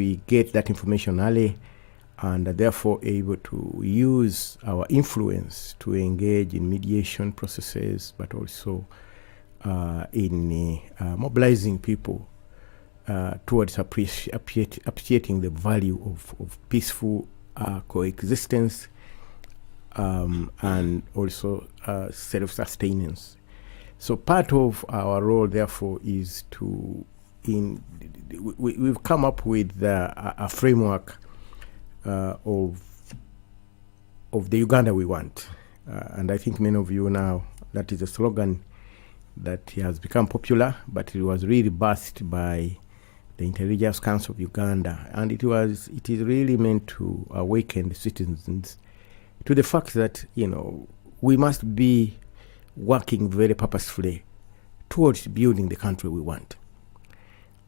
we get that information early and are therefore able to use our influence to engage in mediation processes, but also in mobilizing people towards appreciating the value of peaceful coexistence and also self-sustenance. So part of our role, therefore, is we've come up with a framework of the Uganda we want. And I think many of you now, that is a slogan that has become popular, but it was really birthed by the Intelligence Council of Uganda. And it is really meant to awaken the citizens to the fact that, we must be working very purposefully towards building the country we want.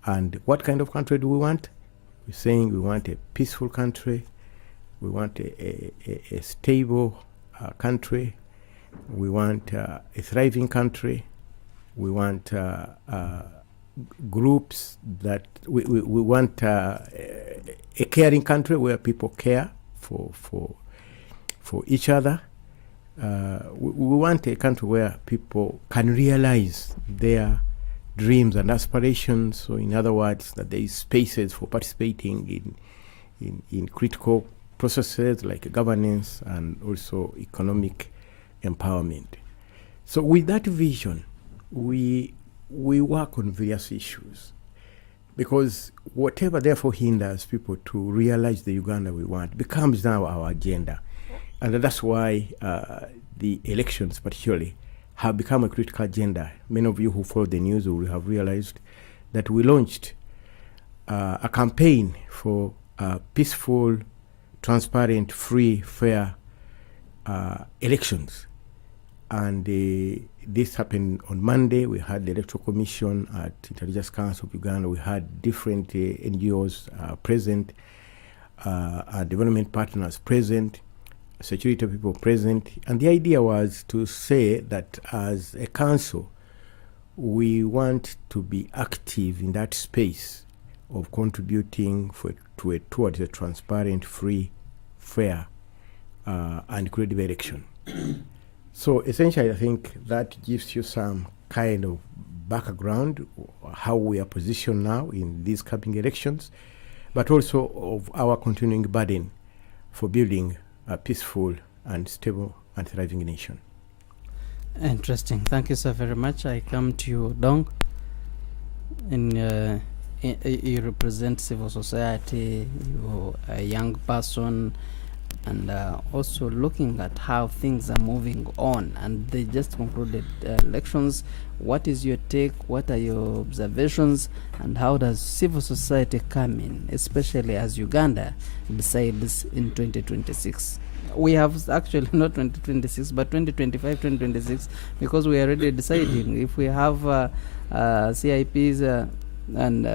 And what kind of country do we want? We're saying we want a peaceful country, we want a stable country, we want a thriving country, we want groups that we want a caring country where people care for each other. We want a country where people can realize their dreams and aspirations. So in other words, that there is spaces for participating in critical processes like governance and also economic empowerment. So with that vision, we work on various issues, because whatever therefore hinders people to realize the Uganda we want becomes now our agenda. And that's why the elections particularly have become a critical agenda. Many of you who follow the news will have realized that we launched a campaign for peaceful, transparent, free, fair elections. And this happened on Monday. We had the Electoral Commission at Intelligence Council of Uganda. We had different NGOs present, our development partners present, security people present. And the idea was to say that as a council, we want to be active in that space of contributing towards a transparent, free, fair, and credible election. So essentially, I think that gives you some kind of background, how we are positioned now in these coming elections, but also of our continuing burden for building a peaceful and stable and thriving nation. Interesting. Thank you so very much. I come to you, Dong. You represent civil society, you're a young person, and also looking at how things are moving on, and they just concluded elections. What is your take? What are your observations? And how does civil society come in, especially as Uganda decides in 2026? We have actually not 2026, but 2025, 2026, because we are already deciding if we have CIPs and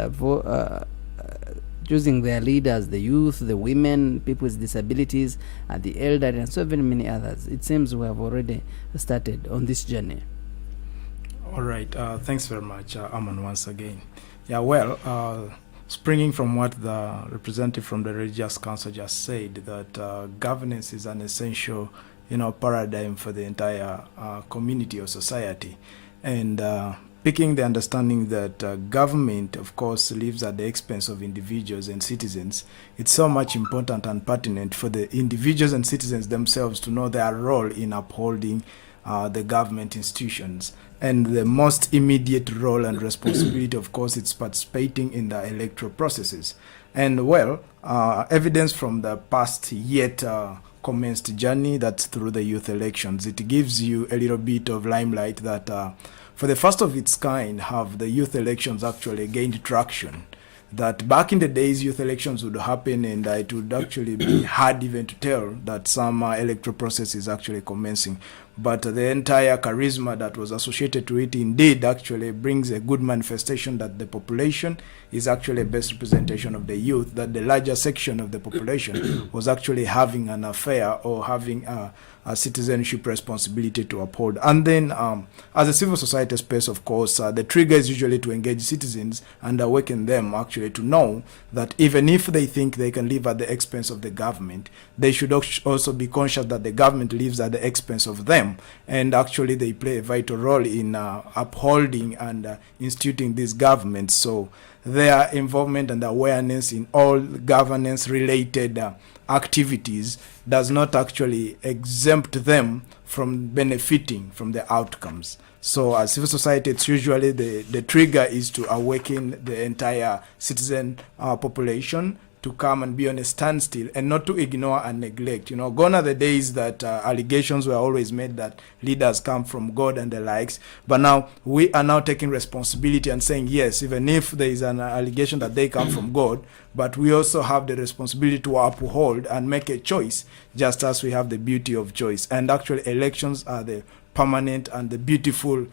choosing their leaders, the youth, the women, people with disabilities, the elderly, and so very many others. It seems we have already started on this journey. All right. Thanks very much, Aman, once again. Yeah, well, springing from what the representative from the Religious Council just said, that governance is an essential, paradigm for the entire community or society. And picking the understanding that government, of course, lives at the expense of individuals and citizens, it's so much important and pertinent for the individuals and citizens themselves to know their role in upholding the government institutions. And the most immediate role and responsibility, of course, it's participating in the electoral processes. And well, evidence from the past yet commenced journey, that's through the youth elections. It gives you a little bit of limelight that for the first of its kind, have the youth elections actually gained traction. That back in the days, youth elections would happen, and it would actually be hard even to tell that some electoral process is actually commencing. But the entire charisma that was associated to it indeed actually brings a good manifestation that the population is actually a best representation of the youth, that the larger section of the population was actually having an affair or having a citizenship responsibility to uphold. And then as a civil society space, of course, the trigger is usually to engage citizens and awaken them actually to know that even if they think they can live at the expense of the government, they should also be conscious that the government lives at the expense of them, and actually they play a vital role in upholding and instituting these governments. So their involvement and awareness in all governance related activities does not actually exempt them from benefiting from the outcomes. So as civil society, it's usually the trigger is to awaken the entire citizen population to come and be on a standstill and not to ignore and neglect. You know, gone are the days that allegations were always made that leaders come from God and the likes, but now we are now taking responsibility and saying, yes, even if there is an allegation that they come from God, but we also have the responsibility to uphold and make a choice, just as we have the beauty of choice. And actually elections are the permanent and the beautiful,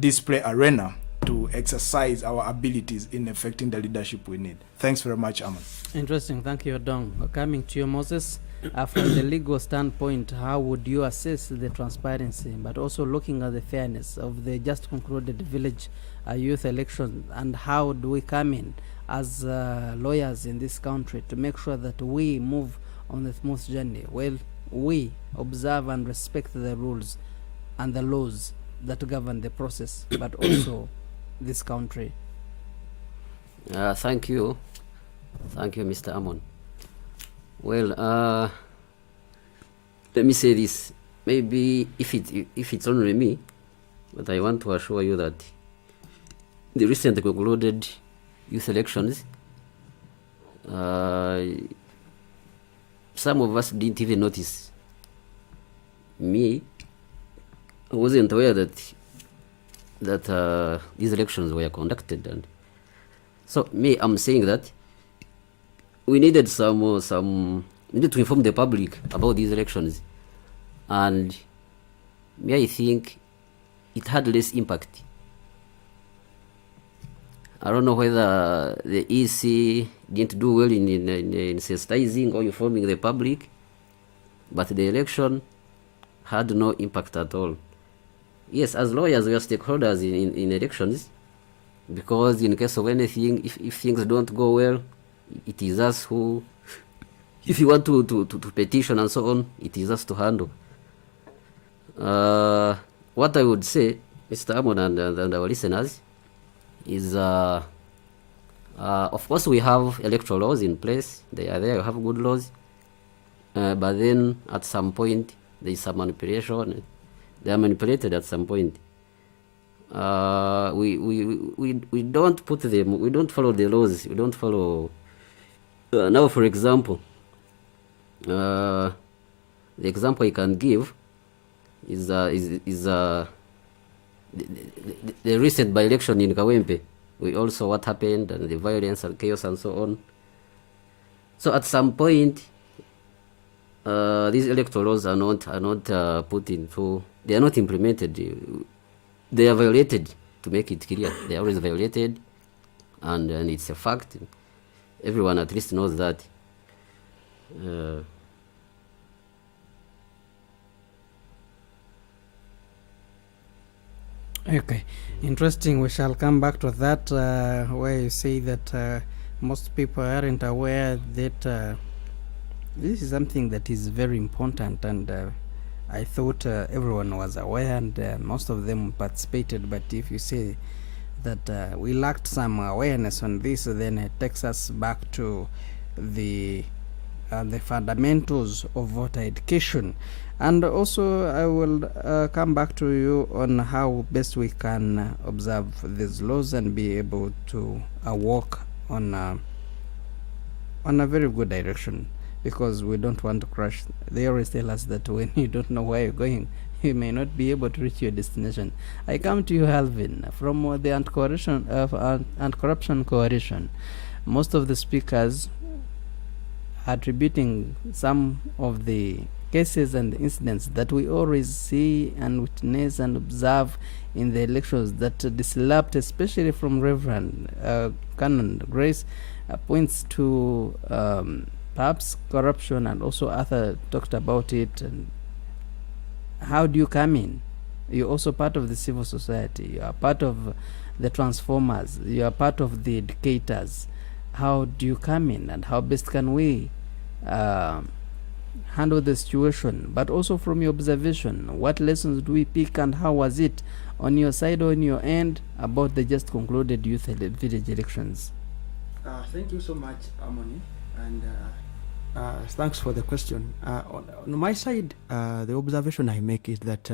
display arena to exercise our abilities in effecting the leadership we need. Thanks very much, Aman. Interesting. Thank you, Dong. Coming to you, Moses, from the legal standpoint, how would you assess the transparency, but also looking at the fairness of the just concluded village youth election, and how do we come in as lawyers in this country to make sure that we move on the smooth journey? Well, we observe and respect the rules and the laws that govern the process, but also this country. Thank you, Mr. Amon. Well, let me say this. Maybe if it's only me, but I want to assure you that the recent concluded youth elections, some of us didn't even notice. Me, I wasn't aware that these elections were conducted, and so I'm saying that we needed we need to inform the public about these elections, and I think it had less impact. I don't know whether the EC didn't do well in sensitizing or informing the public, but the election had no impact at all. Yes, as lawyers, we are stakeholders in elections, because in case of anything, if things don't go well, it is us who, if you want to petition and so on, it is us to handle. What I would say, Mr. Amon and our listeners, is of course we have electoral laws in place. They are there, we have good laws, but then at some point there is some manipulation. They are manipulated at some point. We don't put them, we don't follow the laws, we don't follow. Now, for example, the example I can give is the recent by-election in Kawempe. We also what happened and the violence and chaos and so on. So at some point, these electoral laws are not put into. They are not implemented. They are violated. To make it clear, they are always violated, and it's a fact. Everyone at least knows that. Okay, interesting. We shall come back to that, where you say that most people aren't aware that this is something that is very important, and I thought everyone was aware, and most of them participated. But if you say that we lacked some awareness on this, then it takes us back to the fundamentals of voter education. And also I will come back to you on how best we can observe these laws and be able to walk on a very good direction, because we don't want to crash. They always tell us that when you don't know where you're going, you may not be able to reach your destination. I come to you, Alvin, from the Anti-Corruption Coalition. Most of the speakers attributing some of the cases and incidents that we always see and witness and observe in the elections that disrupt, especially from Reverend Canon Grace, points to perhaps corruption, and also Arthur talked about it. And how do you come in? You're also part of the civil society. You are part of the transformers. You are part of the educators. How do you come in, and how best can we handle the situation? But also from your observation, what lessons do we pick, and how was it on your side or on your end about the just concluded youth village elections? Thank you so much, Amoni, and thanks for the question. On my side, the observation I make is that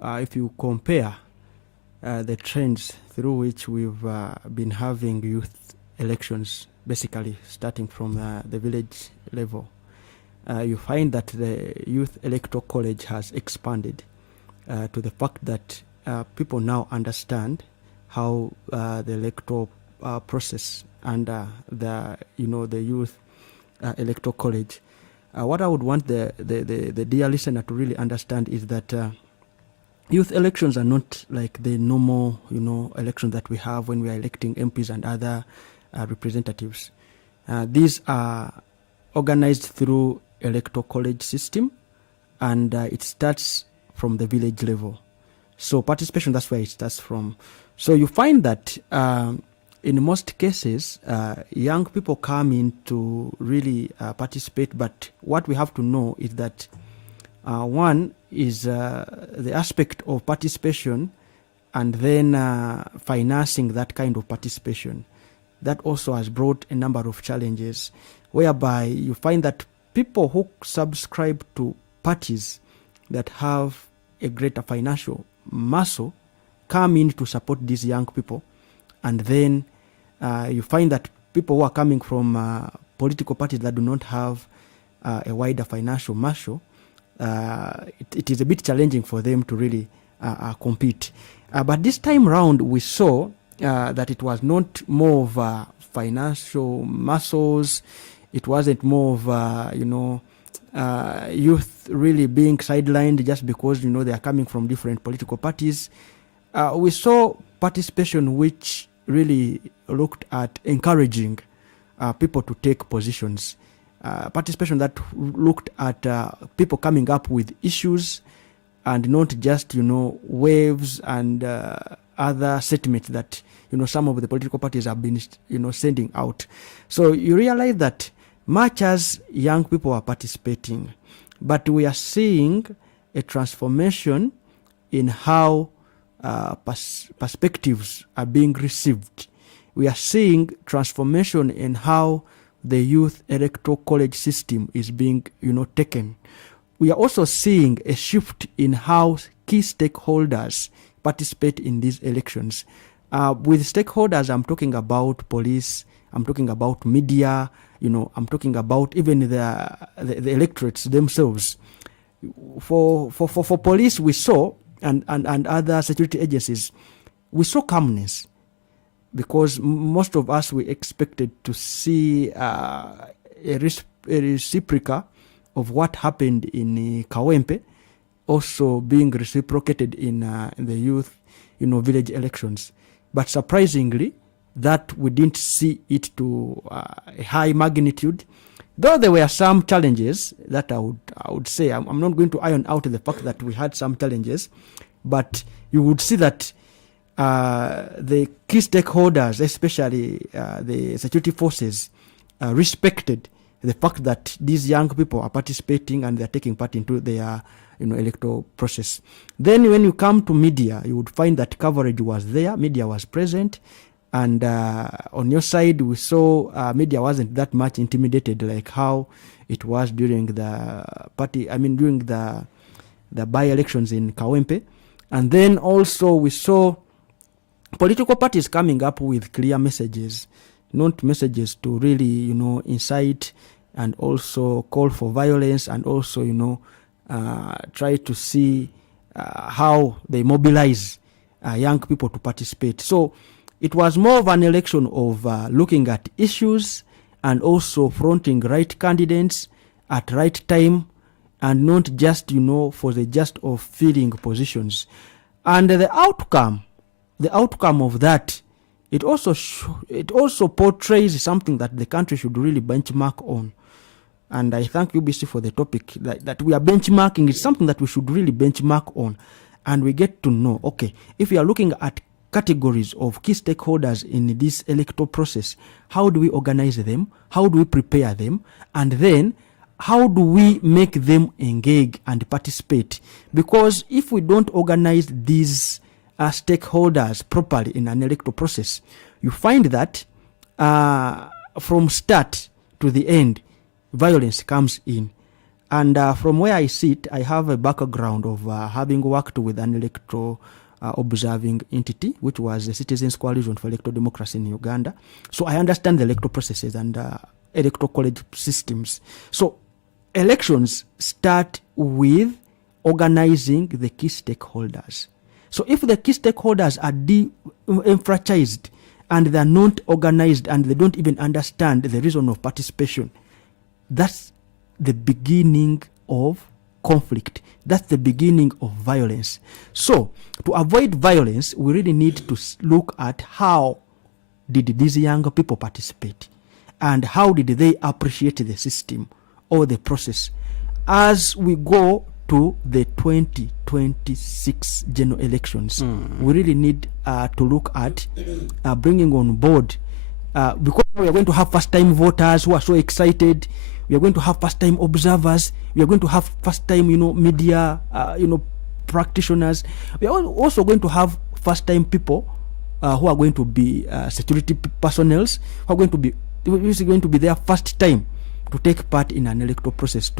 if you compare the trends through which we've been having youth elections, basically starting from the village level, you find that the youth electoral college has expanded to the fact that people now understand how the electoral process and the youth electoral college. What I would want the dear listener to really understand is that youth elections are not like the normal elections that we have when we are electing MPs and other representatives. These are organized through electoral college system, and it starts from the village level. So participation, that's where it starts from. So you find that in most cases, young people come in to really participate, but what we have to know is that one is the aspect of participation, and then financing that kind of participation. That also has brought a number of challenges, whereby you find that people who subscribe to parties that have a greater financial muscle come in to support these young people, and then you find that people who are coming from political parties that do not have a wider financial muscle, it is a bit challenging for them to really compete. But this time round, we saw that it was not more of financial muscles. It wasn't more of youth really being sidelined just because they are coming from different political parties. We saw participation which really looked at encouraging people to take positions. Participation that looked at people coming up with issues, and not just waves and other statements that some of the political parties have been sending out. So you realize that much as young people are participating, but we are seeing a transformation in how perspectives are being received. We are seeing transformation in how the youth electoral college system is being taken. We are also seeing a shift in how key stakeholders participate in these elections. With stakeholders, I'm talking about police, I'm talking about media, I'm talking about even the electorates themselves. For police, we saw, and other security agencies, we saw calmness, because most of us, we expected to see a reciproca of what happened in Kawempe also being reciprocated in the youth village elections. But surprisingly, that we didn't see it to a high magnitude, though there were some challenges that I would say. I'm not going to iron out the fact that we had some challenges, but you would see that the key stakeholders, especially the security forces, respected the fact that these young people are participating and they're taking part into their electoral process. Then when you come to media, you would find that coverage was there, media was present, and on your side, we saw media wasn't that much intimidated like how it was during during the by-elections in Kawempe. And then also we saw political parties coming up with clear messages, not messages to really, incite and also call for violence, and also, try to see how they mobilize young people to participate. So it was more of an election of looking at issues and also fronting right candidates at right time and not just, for the just of filling positions. And the outcome of that, it also portrays something that the country should really benchmark on. And I thank UBC for the topic that we are benchmarking. It's something that we should really benchmark on, and we get to know, okay, if we are looking at categories of key stakeholders in this electoral process, how do we organize them, how do we prepare them, and then how do we make them engage and participate? Because if we don't organize these stakeholders properly in an electoral process, you find that from start to the end, violence comes in. And from where I sit, I have a background of having worked with an electoral observing entity, which was the Citizens Coalition for Electoral Democracy in Uganda. So I understand the electoral processes and electoral college systems. So elections start with organizing the key stakeholders. So if the key stakeholders are de-enfranchised and they are not organized and they don't even understand the reason of participation, that's the beginning of conflict. That's the beginning of violence. So to avoid violence, we really need to look at how did these young people participate and how did they appreciate the system or the process. As we go to the 2026 general elections, we really need to look at bringing on board, because we are going to have first-time voters who are so excited. We are going to have first-time observers. We are going to have first-time, media, practitioners. We are also going to have first-time people who are going to be security personnel, who are going to be, this is going to be their first time to take part in an electoral process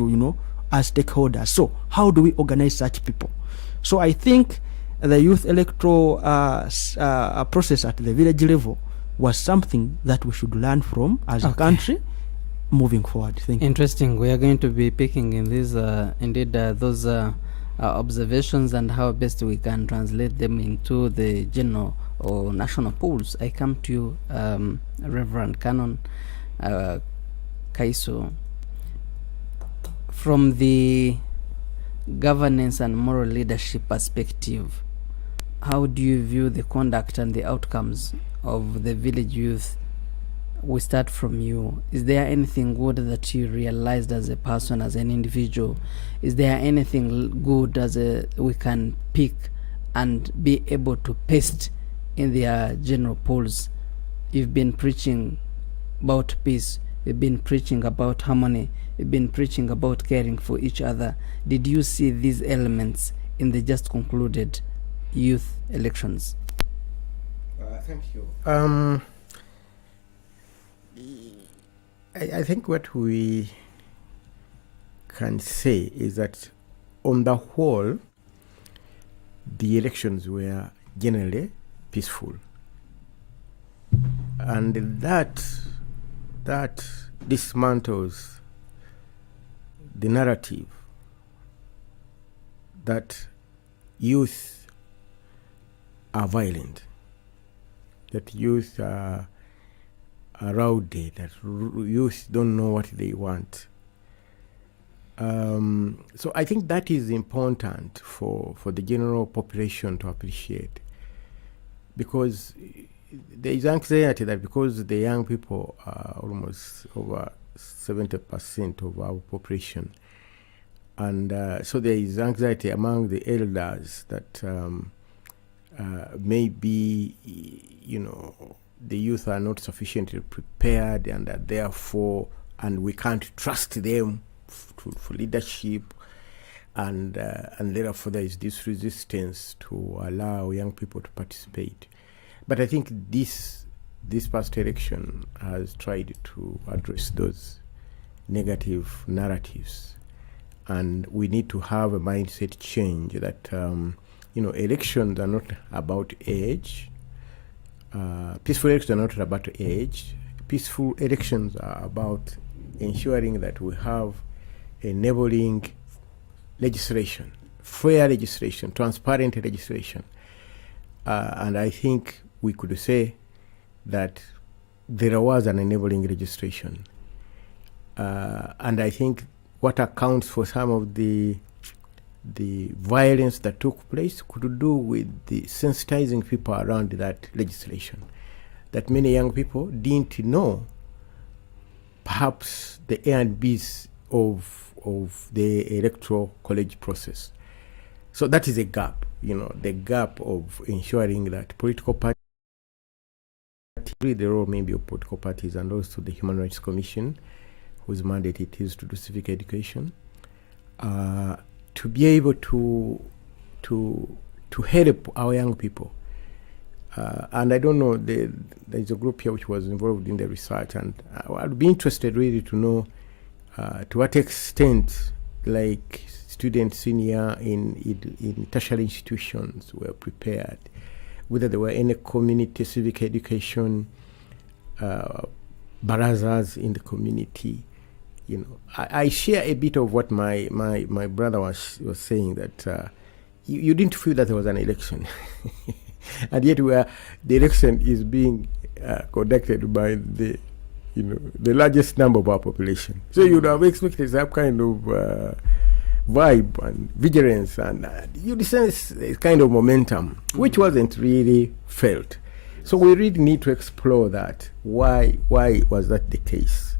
as stakeholders. So how do we organize such people? So I think the youth electoral process at the village level was something that we should learn from as a country moving forward. Thank you. Interesting. We are going to be picking in these those observations and how best we can translate them into the general or national pools. I come to you, Reverend Canon Kaiso. From the governance and moral leadership perspective, how do you view the conduct and the outcomes of the village youth? We start from you. Is there anything good that you realized as a person, as an individual? Is there anything good we can pick and be able to paste in their general polls? You've been preaching about peace. You've been preaching about harmony. You've been preaching about caring for each other. Did you see these elements in the just concluded youth elections? Thank you. I think what we can say is that on the whole, the elections were generally peaceful. And that dismantles the narrative that youth are violent, that youth are rowdy, that youth don't know what they want. So I think that is important for the general population to appreciate, because there is anxiety that because the young people are almost over 70% of our population, and so there is anxiety among the elders that maybe the youth are not sufficiently prepared, and therefore, and we can't trust them for leadership, and therefore there is this resistance to allow young people to participate. But I think this past election has tried to address those negative narratives, and we need to have a mindset change that elections are not about age. Peaceful elections are not about age. Peaceful elections are about ensuring that we have enabling legislation, fair legislation, transparent legislation. And I think we could say that there was an enabling legislation. And I think what accounts for some of the violence that took place could do with the sensitizing people around that legislation. That many young people didn't know perhaps the A and B's of the electoral college process. So that is a gap, the gap of ensuring that political parties, the role maybe of political parties and also the Human Rights Commission, whose mandate it is to do civic education, to be able to help our young people. And I don't know, there's a group here which was involved in the research, and I'd be interested really to know to what extent, like, students senior in tertiary institutions were prepared, whether there were any community civic education barazas in the community. I share a bit of what my brother was saying, that you didn't feel that there was an election. And yet the election is being conducted by the largest number of our population. So you would have expected some kind of vibe and vigilance, and you sense a kind of momentum, which wasn't really felt. So we really need to explore that. Why was that the case?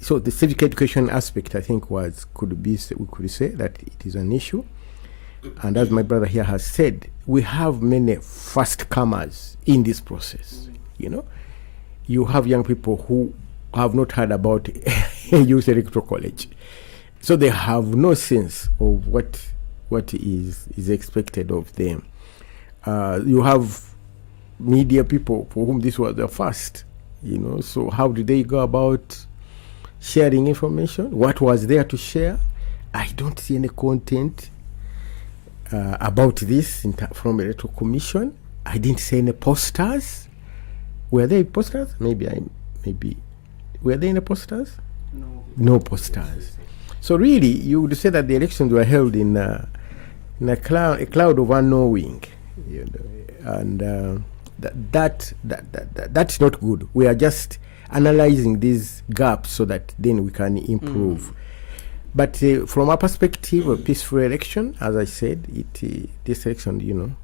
So the civic education aspect, I think, we could say that it is an issue. And as my brother here has said, we have many first comers in this process. You have young people who have not heard about a youth electoral college, so they have no sense of what is expected of them. You have media people for whom this was their first. So how do they go about sharing information? What was there to share? I don't see any content about this from the Electoral Commission. I didn't see any posters. Were there posters? Maybe were there any posters? No posters. So really, you would say that the elections were held in a cloud of unknowing, and that's not good. We are just analyzing these gaps so that then we can improve. But from our perspective, a peaceful election, as I said, this election,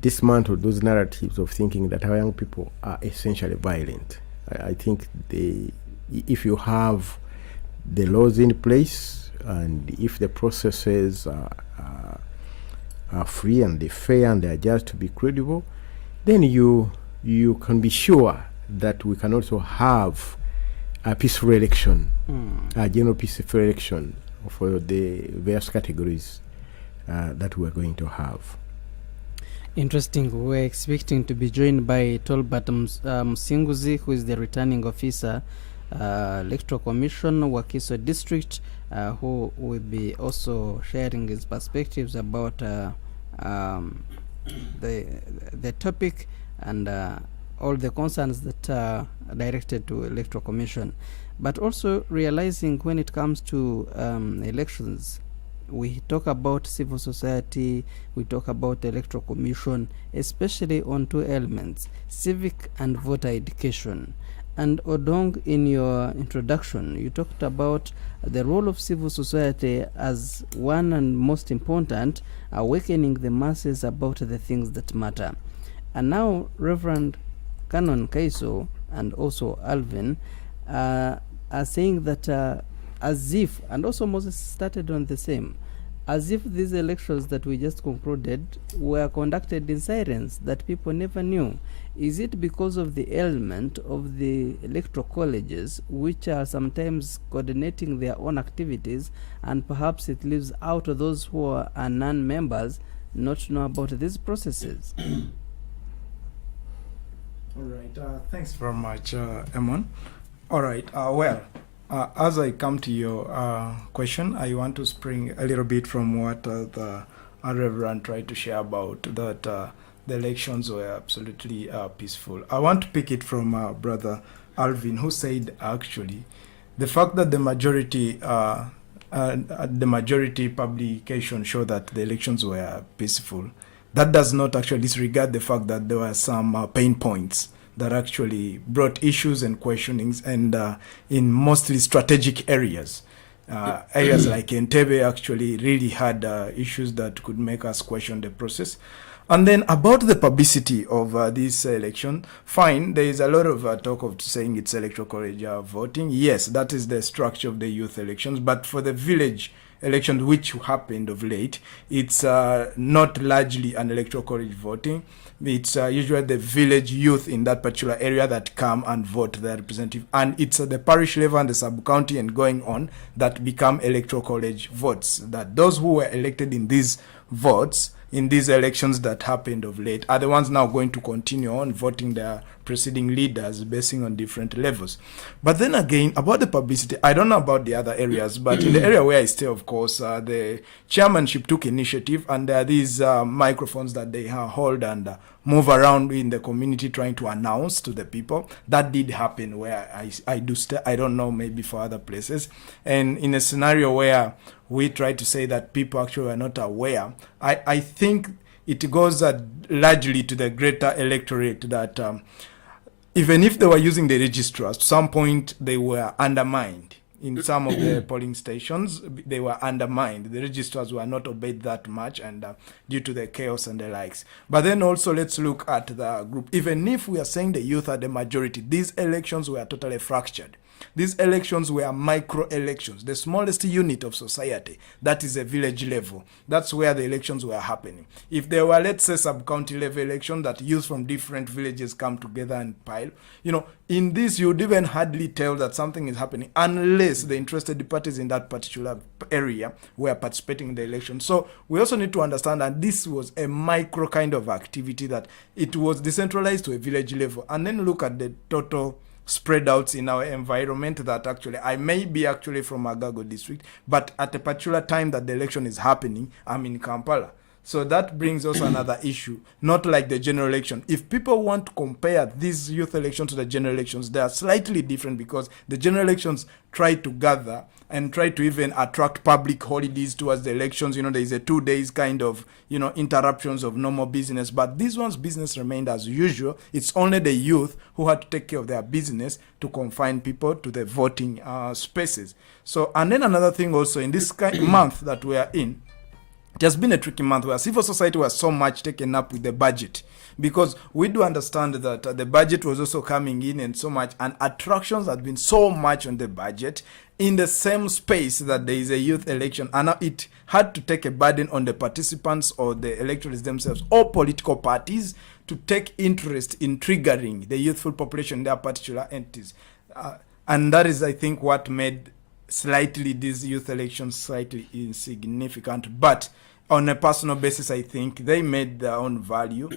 dismantled those narratives of thinking that our young people are essentially violent. I think if you have the laws in place, and if the processes are free and they're fair and they're just to be credible, then you can be sure that we can also have a peaceful election, a general peaceful election for the various categories that we're going to have. Interesting. We're expecting to be joined by Tolbert Msinguzi, who is the returning officer, Electoral Commission, Wakiso District, who will be also sharing his perspectives about the topic and all the concerns that are directed to Electoral Commission. But also realizing when it comes to elections, we talk about civil society, we talk about the Electoral Commission, especially on two elements, civic and voter education. And Odong, in your introduction, you talked about the role of civil society as one and most important, awakening the masses about the things that matter. And now Reverend Canon Kaiso and also Alvin are saying that as if, and also Moses started on the same, as if these elections that we just concluded were conducted in silence, that people never knew. Is it because of the element of the electoral colleges, which are sometimes coordinating their own activities, and perhaps it leaves out those who are non-members not to know about these processes? All right, thanks very much, Emon. All right, as I come to your question, I want to spring a little bit from what the Reverend tried to share about that the elections were absolutely peaceful. I want to pick it from Brother Alvin, who said actually the fact that the majority publication show that the elections were peaceful, that does not actually disregard the fact that there were some pain points that actually brought issues and questionings, and in mostly strategic areas. Areas like Entebbe actually really had issues that could make us question the process. And then about the publicity of this election, fine, there is a lot of talk of saying it's electoral college voting. Yes, that is the structure of the youth elections. But for the village elections, which happened of late, it's not largely an electoral college voting. It's usually the village youth in that particular area that come and vote their representative. And it's the parish level and the sub-county and going on that become electoral college votes. That those who were elected in these votes in these elections that happened of late are the ones now going to continue on voting their preceding leaders basing on different levels. But then again, about the publicity, I don't know about the other areas, but in the area where I stay, of course, the chairmanship took initiative, and there are these microphones that they hold and move around in the community trying to announce to the people. That did happen where I don't know, maybe for other places. And in a scenario where we try to say that people actually are not aware, I think it goes largely to the greater electorate that even if they were using the registrars, at some point they were undermined. In some of the polling stations, they were undermined. The registrars were not obeyed that much, and due to the chaos and the likes. But then also, let's look at the group. Even if we are saying the youth are the majority, these elections were totally fractured. These elections were micro-elections, the smallest unit of society. That is a village level. That's where the elections were happening. If there were, let's say, sub-county level elections that youth from different villages come together and pile, in this, you'd even hardly tell that something is happening unless the interested parties in that particular area were participating in the election. So we also need to understand that this was a micro kind of activity, that it was decentralized to a village level. And then look at the total spread out in our environment, that actually I may be actually from Agago district, but at a particular time that the election is happening, I'm in Kampala. So that brings us another issue, not like the general election. If people want to compare these youth elections to the general elections, they are slightly different, because the general elections try to gather and try to even attract public holidays towards the elections. There is a 2 days kind of, interruptions of normal business. But this one's business remained as usual. It's only the youth who had to take care of their business to confine people to the voting spaces. So, and then another thing also, in this month that we are in, it has been a tricky month where civil society was so much taken up with the budget, because we do understand that the budget was also coming in and so much, and attractions had been so much on the budget in the same space that there is a youth election, and now it had to take a burden on the participants or the electors themselves or political parties to take interest in triggering the youthful population in their particular entities. And that is, I think, what made slightly these youth elections slightly insignificant. But on a personal basis, I think they made their own value,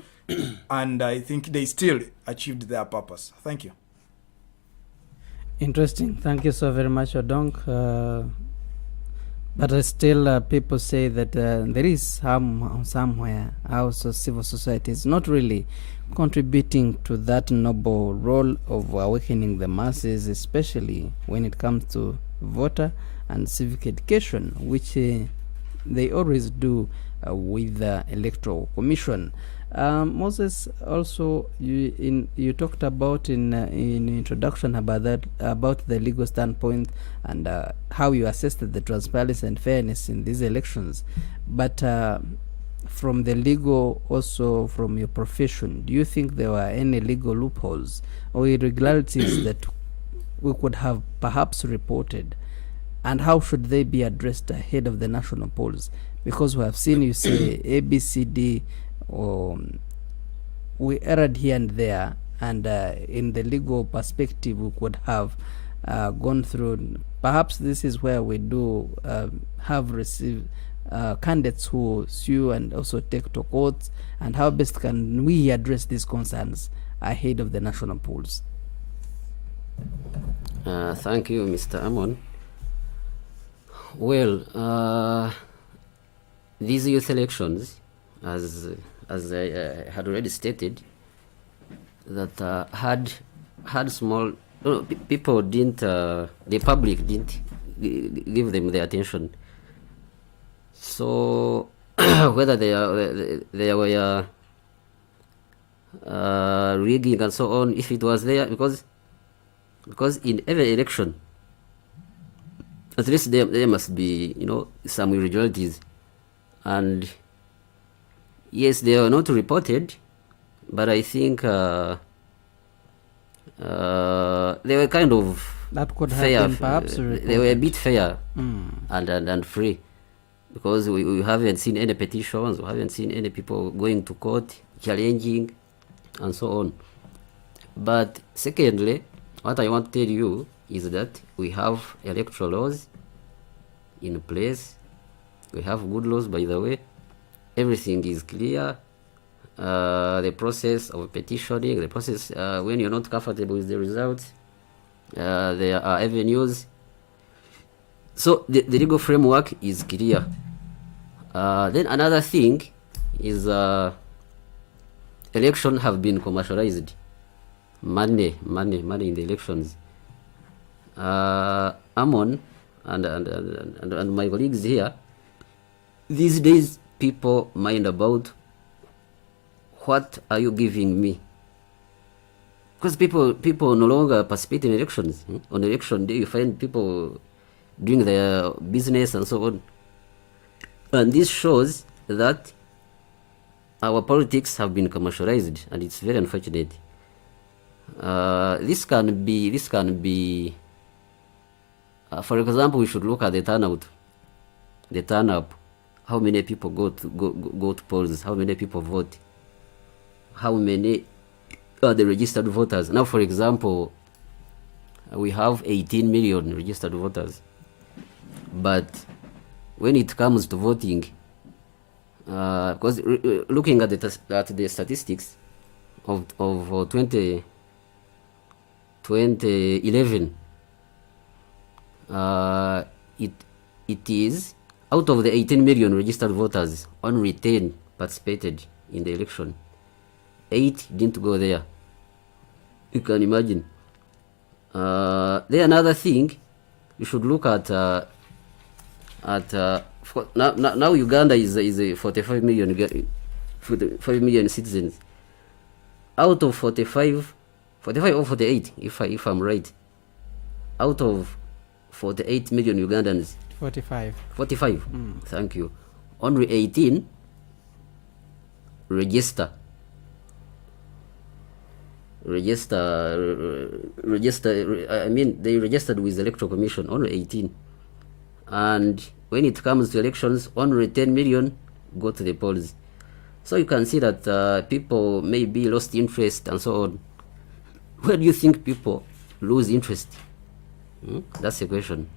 and I think they still achieved their purpose. Thank you. Interesting. Thank you so very much, Odong. But still, people say that there is somewhere also civil society is not really contributing to that noble role of awakening the masses, especially when it comes to voter and civic education, which they always do with the Electoral Commission. Moses, also you talked about in introduction about the legal standpoint and how you assessed the transparency and fairness in these elections. But from the legal, also from your profession, do you think there were any legal loopholes or irregularities that we could have perhaps reported, and how should they be addressed ahead of the national polls? Because we have seen you say A, B, C, D, we erred here and there, and in the legal perspective we could have gone through. Perhaps this is where we do have received candidates who sue and also take to court, and how best can we address these concerns ahead of the national polls? Thank you, Mr. Amon. Well, these youth elections, as I had already stated, that had small people didn't, the public didn't give them the attention. So whether they were rigging and so on, if it was there, because in every election, at least there must be, some irregularities. And yes, they are not reported, but I think they were kind of That could have fair. been perhaps They were a bit fair Mm. and free, because we haven't seen any petitions, we haven't seen any people going to court, challenging, and so on. But secondly, what I want to tell you is that we have electoral laws in place. We have good laws, by the way. Everything is clear. The process of petitioning, the process when you're not comfortable with the results, there are avenues. So the legal framework is clear. Then another thing is elections have been commercialized. Money in the elections. Amon and my colleagues here, these days people mind about what are you giving me, because people no longer participate in elections. On election day you find people doing their business and so on, and this shows that our politics have been commercialized, and it's very unfortunate. This can be for example, we should look at the turnout, how many people go to polls, how many people vote, how many are the registered voters. Now, for example, we have 18 million registered voters, but when it comes to voting, because looking at the statistics of 2011, it is out of the 18 million registered voters, only 10 participated in the election. 8 didn't go there. You can imagine. Then another thing, you should look at now Uganda is a 45 million citizens. Out of 45 or 48, if I'm right, out of 48 million Ugandans, 45. Thank you, only 18 register. I mean, they registered with the Electoral Commission, only 18. And when it comes to elections, only 10 million go to the polls. So you can see that people maybe lost interest and so on. Where do you think people lose interest? That's the question.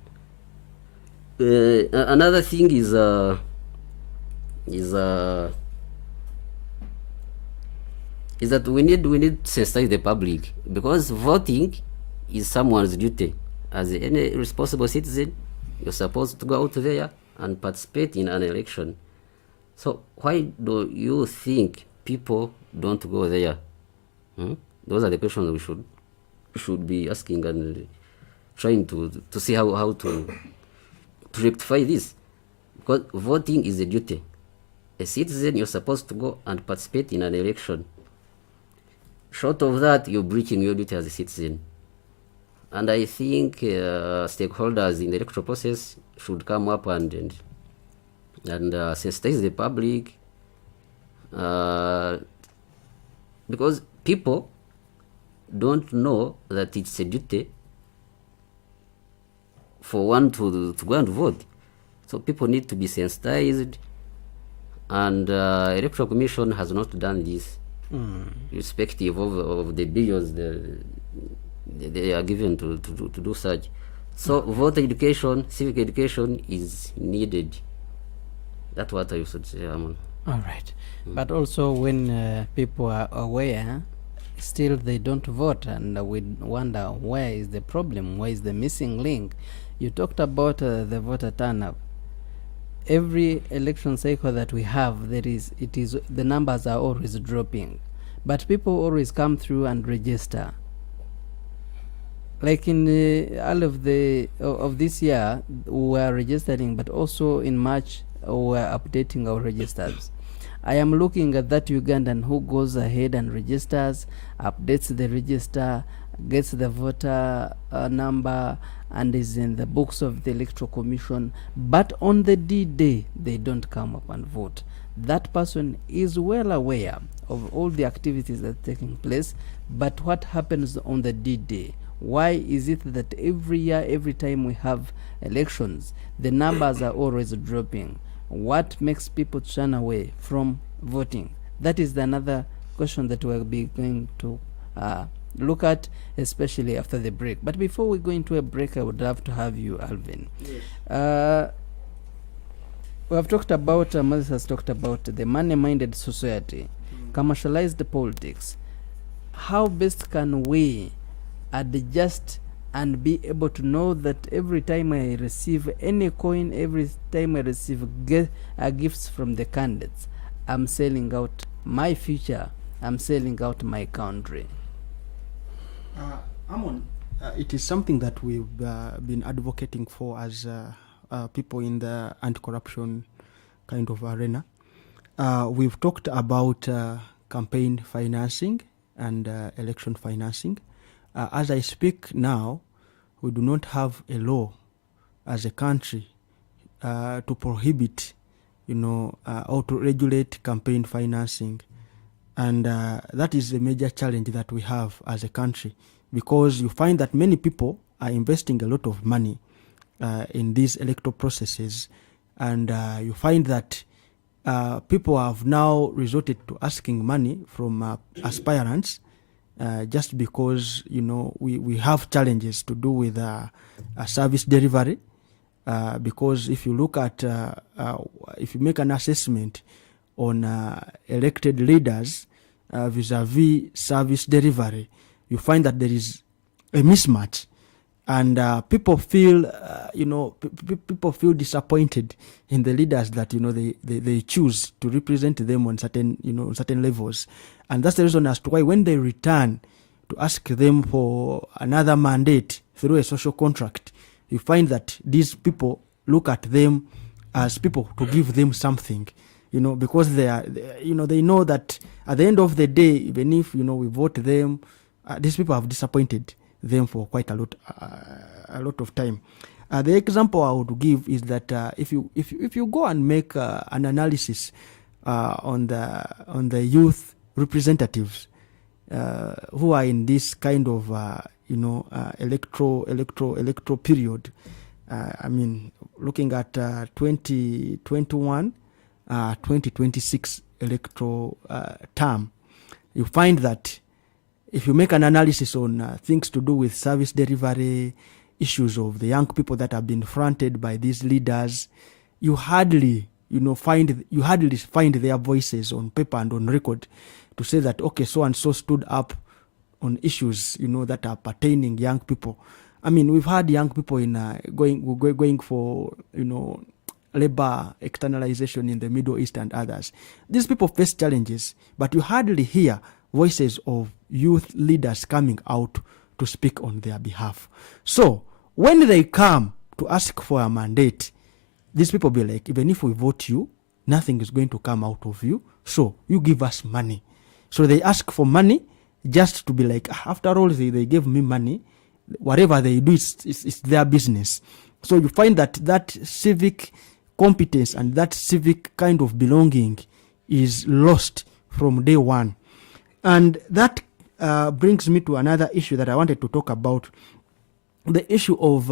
Another thing is that we need to sensitize the public, because voting is someone's duty. As any responsible citizen, you're supposed to go out there and participate in an election. So why do you think people don't go there? Those are the questions we should be asking and trying to see how to rectify this, because voting is a duty. A citizen, you're supposed to go and participate in an election. Short of that, you're breaching your duty as a citizen. And I think stakeholders in the electoral process should come up and sensitize the public, because people don't know that it's a duty for one to go and vote. So people need to be sensitized, and Electoral Commission has not done this, irrespective of the billions they are given to do such. So voter education, civic education is needed. That's what I should say, Amon. All right. But also when people are aware, still they don't vote, and we wonder where is the problem, where is the missing link. You talked about the voter turnout. Every election cycle that we have, the numbers are always dropping, but people always come through and register. Like in all of this year, we are registering, but also in March we are updating our registers. I am looking at that Ugandan who goes ahead and registers, updates the register, gets the voter number, and is in the books of the Electoral Commission, but on the D-Day, they don't come up and vote. That person is well aware of all the activities that are taking place, but what happens on the D-Day? Why is it that every year, every time we have elections, the numbers are always dropping? What makes people turn away from voting? That is another question that we'll be going to look at, especially after the break. But before we go into a break, I would love to have you, Alvin. Yes. We have talked about, Moses has talked about the money-minded society, commercialized politics. How best can we adjust and be able to know that every time I receive any coin, every time I receive gifts from the candidates, I'm selling out my future, I'm selling out my country? Amon, it is something that we've been advocating for as people in the anti-corruption kind of arena. We've talked about campaign financing and election financing. As I speak now, we do not have a law as a country to prohibit, or to regulate campaign financing. And that is a major challenge that we have as a country, because you find that many people are investing a lot of money in these electoral processes, and you find that people have now resorted to asking money from aspirants just because we have challenges to do with service delivery. Because if you look at if you make an assessment on elected leaders vis-a-vis service delivery, you find that there is a mismatch, and people feel people feel disappointed in the leaders that they choose to represent them on certain levels. And that's the reason as to why when they return to ask them for another mandate through a social contract, you find that these people look at them as people to give them something, because they are, they know that at the end of the day, even if we vote them, these people have disappointed them for quite a lot of time. The example I would give is that if you go and make an analysis on the youth representatives who are in this kind of electoral period, I mean, looking at 2021 2026 electoral term, you find that if you make an analysis on things to do with service delivery, issues of the young people that have been fronted by these leaders, you hardly find their voices on paper and on record to say that, okay, so and so stood up on issues that are pertaining young people. I mean, we've had young people in going for labor externalization in the Middle East and others. These people face challenges, but you hardly hear voices of youth leaders coming out to speak on their behalf. So when they come to ask for a mandate, these people be like, even if we vote you, nothing is going to come out of you, so you give us money. So they ask for money just to be like, after all, they gave me money, whatever they do, it's their business. So you find that civic competence and that civic kind of belonging is lost from day one. And that brings me to another issue that I wanted to talk about, the issue of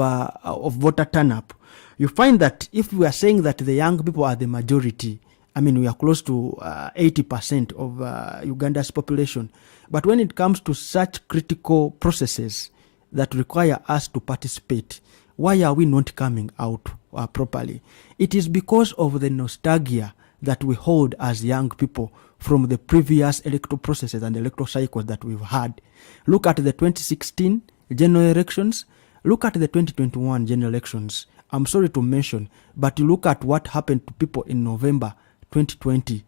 voter turn-up. You find that if we are saying that the young people are the majority, I mean, we are close to 80% of Uganda's population. But when it comes to such critical processes that require us to participate, why are we not coming out properly? It is because of the nostalgia that we hold as young people from the previous electoral processes and electoral cycles that we've had. Look at the 2016 general elections. Look at the 2021 general elections. I'm sorry to mention, but you look at what happened to people in November 2020.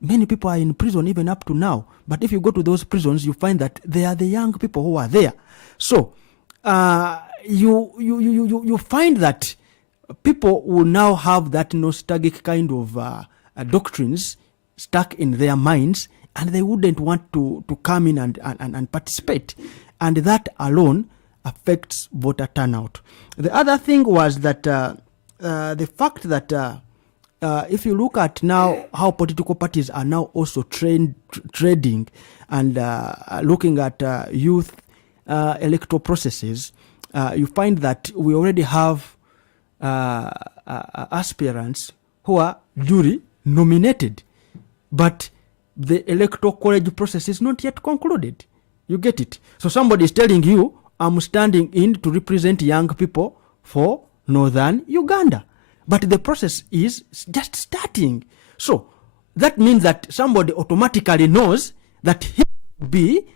Many people are in prison even up to now. But if you go to those prisons, you find that they are the young people who are there. So you find that people will now have that nostalgic kind of doctrines stuck in their minds, and they wouldn't want to come in and participate. And that alone affects voter turnout. The other thing was that the fact that if you look at now how political parties are now also trading and looking at youth electoral processes, you find that we already have aspirants who are duly nominated, but the electoral college process is not yet concluded. You get it? So somebody is telling you, I'm standing in to represent young people for northern Uganda, but the process is just starting. So that means that somebody automatically knows that he will be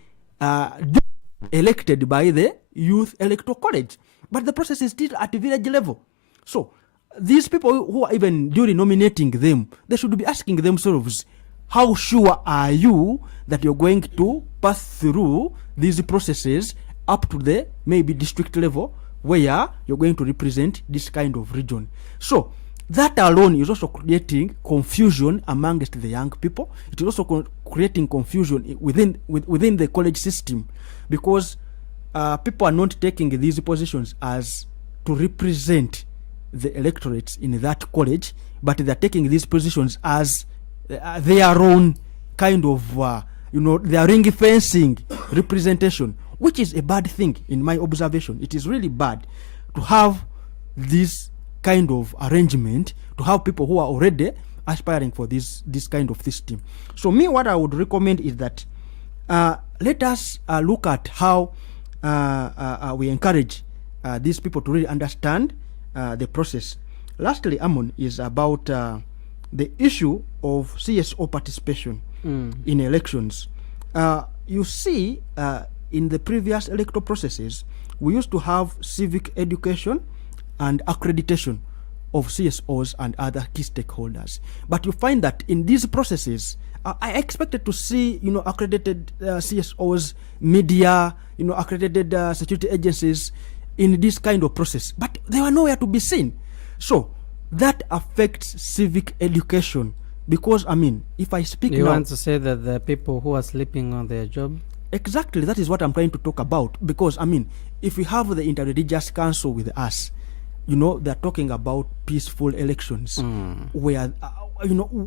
elected by the youth electoral college, but the process is still at village level. So these people who are even duly nominating them, they should be asking themselves, how sure are you that you're going to pass through these processes up to the maybe district level where you're going to represent this kind of region? So that alone is also creating confusion amongst the young people. It is also creating confusion within the college system, because people are not taking these positions as to represent the electorates in that college, but they're taking these positions as their own kind of, their ring fencing representation, which is a bad thing in my observation. It is really bad to have this kind of arrangement, to have people who are already aspiring for this kind of system. So me, what I would recommend is that let us look at how we encourage these people to really understand the process. Lastly, Amon, is about the issue of CSO participation in elections. You see, in the previous electoral processes, we used to have civic education and accreditation of CSOs and other key stakeholders. But you find that in these processes, I expected to see, accredited CSOs, media, accredited security agencies in this kind of process, but they were nowhere to be seen. So that affects civic education, because if I speak you now, want to say that the people who are sleeping on their job? Exactly, that is what I'm trying to talk about. Because if we have the interreligious council with us, they're talking about peaceful elections, where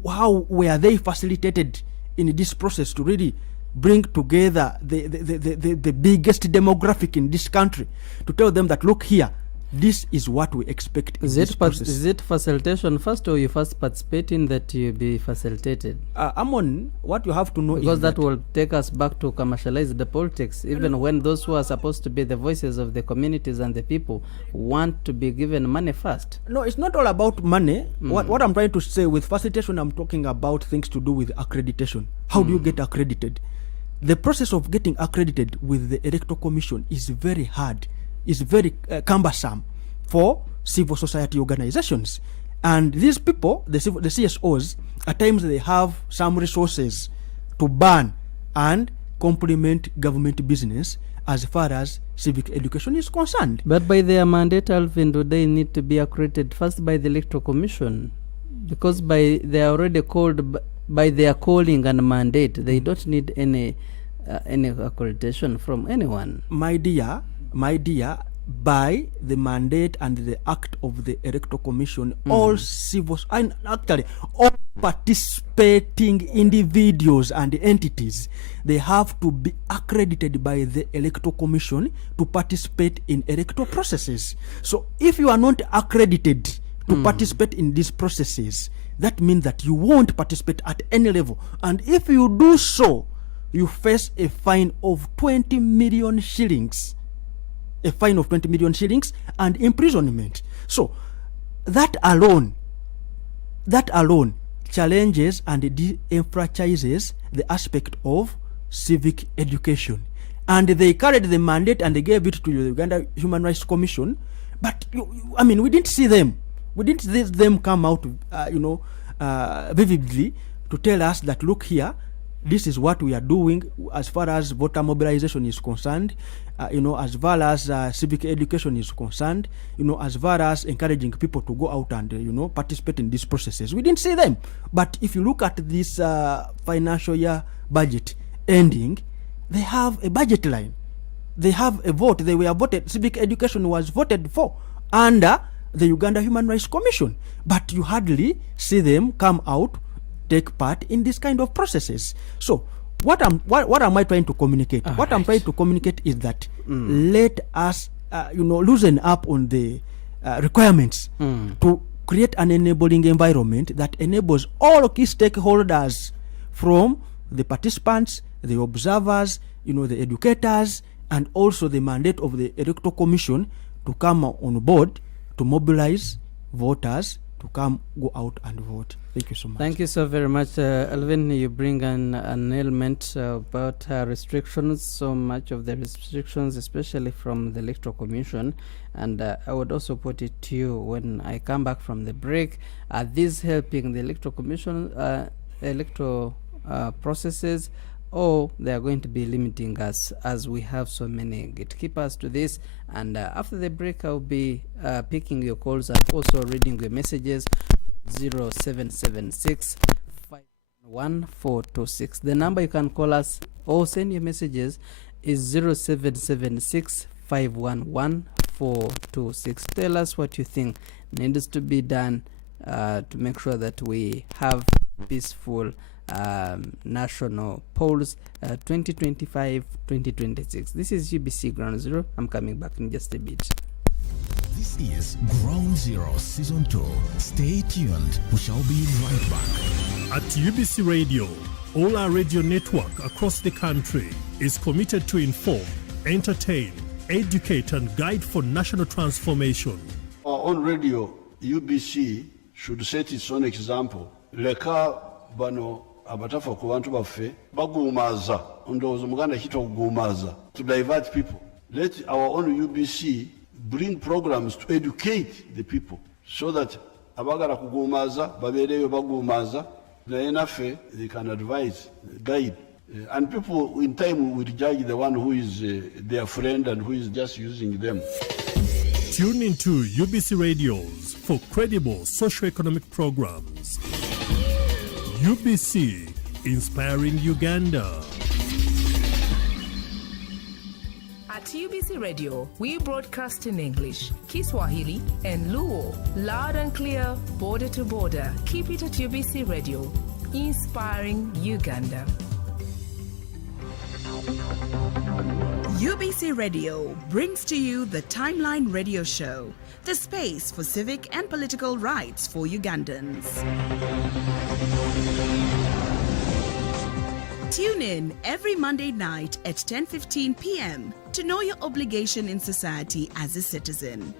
how were they facilitated in this process to really bring together the biggest demographic in this country, to tell them that, look here, this is what we expect in this process. Is it facilitation first, or you first participate in that you be facilitated? Amon, what you have to know because is that will take us back to commercialize the politics, even when those who are supposed to be the voices of the communities and the people want to be given money first. No, it's not all about money. What I'm trying to say with facilitation, I'm talking about things to do with accreditation. How do you get accredited? The process of getting accredited with the Electoral Commission is very hard, is very cumbersome for civil society organizations. And these people, the CSOs, at times they have some resources to ban and complement government business as far as civic education is concerned. But by their mandate, Alvin, do they need to be accredited first by the Electoral Commission? Because they are already called by their calling and mandate, they don't need any accreditation from anyone. My dear, by the mandate and the act of the Electoral Commission, all civil and actually all participating individuals and entities, they have to be accredited by the Electoral Commission to participate in electoral processes. So if you are not accredited to participate in these processes, that means that you won't participate at any level. And if you do so, you face a fine of 20 million shillings. A fine of 20 million shillings and imprisonment. So that alone challenges and de-emphasizes the aspect of civic education. And they carried the mandate and they gave it to the Uganda Human Rights Commission. But we didn't see them. We didn't see them come out, vividly to tell us that, look here, this is what we are doing as far as voter mobilization is concerned, as far as civic education is concerned, as far as encouraging people to go out and, participate in these processes. We didn't see them. But if you look at this financial year budget ending, they have a budget line. They have a vote. They were voted. Civic education was voted for under the Uganda Human Rights Commission. But you hardly see them come out, take part in this kind of processes. So what am I trying to communicate? What I'm trying to communicate is that let us loosen up on the requirements to create an enabling environment that enables all key stakeholders, from the participants, the observers, the educators, and also the mandate of the Electoral Commission to come on board to mobilize voters to come, go out and vote. Thank you so much. Thank you so very much. Alvin, you bring an element about restrictions, so much of the restrictions, especially from the Electoral Commission. And I would also put it to you, when I come back from the break, are these helping the Electoral Commission, electoral processes, or they are going to be limiting us, as we have so many gatekeepers to this? And after the break, I'll be picking your calls and also reading your messages. 0776 51426. The number you can call us or send your messages is 0776 511-426. Tell us what you think needs to be done to make sure that we have peaceful national polls 2025-2026. This is UBC Ground Zero. I'm coming back in just a bit. This is Ground Zero Season 2. Stay tuned. We shall be right back. At UBC Radio, all our radio network across the country is committed to inform, entertain, educate, and guide for national transformation. Our own radio, UBC, should set its own example. Leka bano abatafa ku bantu baffe bagumaza ndowooza muganda kito okugumaza to divert people. Let our own UBC bring programs to educate the people so that abagala kugumaza babeereyo bagumaza naye naffe they can advise, guide. And people in time will judge the one who is their friend and who is just using them. Tune into UBC Radios for credible socio-economic programs. UBC, inspiring Uganda. At UBC Radio, we broadcast in English, Kiswahili, and Luo, loud and clear, border to border. Keep it at UBC Radio, inspiring Uganda. UBC Radio brings to you the Timeline Radio Show, the space for civic and political rights for Ugandans. Tune in every Monday night at 10:15 p.m. to know your obligation in society as a citizen.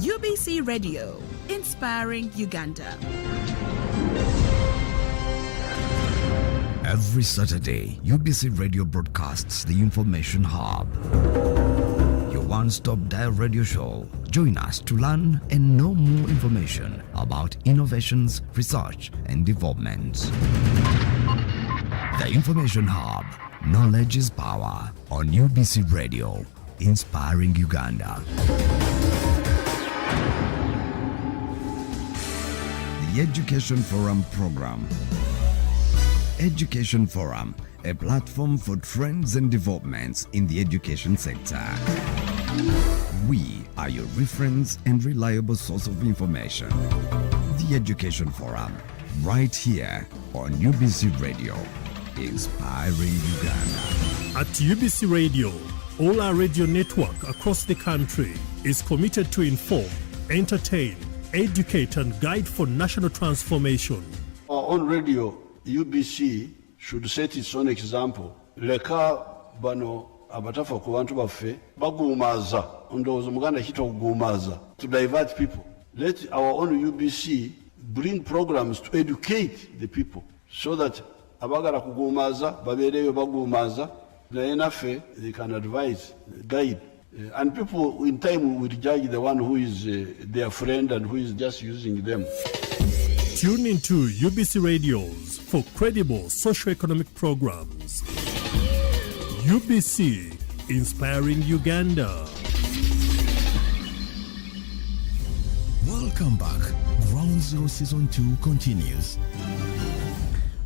UBC Radio, inspiring Uganda. Every Saturday, UBC Radio broadcasts the Information Hub, your one-stop dial radio show. Join us to learn and know more information about innovations, research, and developments. The Information Hub, knowledge is power, on UBC Radio, inspiring Uganda. The Education Forum program. Education Forum, a platform for trends and developments in the education sector. We are your reference and reliable source of information. The Education Forum, right here on UBC Radio, inspiring Uganda. At UBC Radio, all our radio network across the country is committed to inform, entertain, educate, and guide for national transformation. Our own radio, UBC, should set its own example. Leka bano abatafa ku bantu baffe bagumaza ndowooza muganda kito okugumaza to divert people. Let our own UBC bring programs to educate the people so that abagala kugumaza babeereyo bagumaza naye naffe they can advise, guide. And people in time will judge the one who is their friend and who is just using them. Tune into UBC Radios for credible socio-economic programs. UBC, inspiring Uganda. Welcome back. Ground Zero Season 2 continues.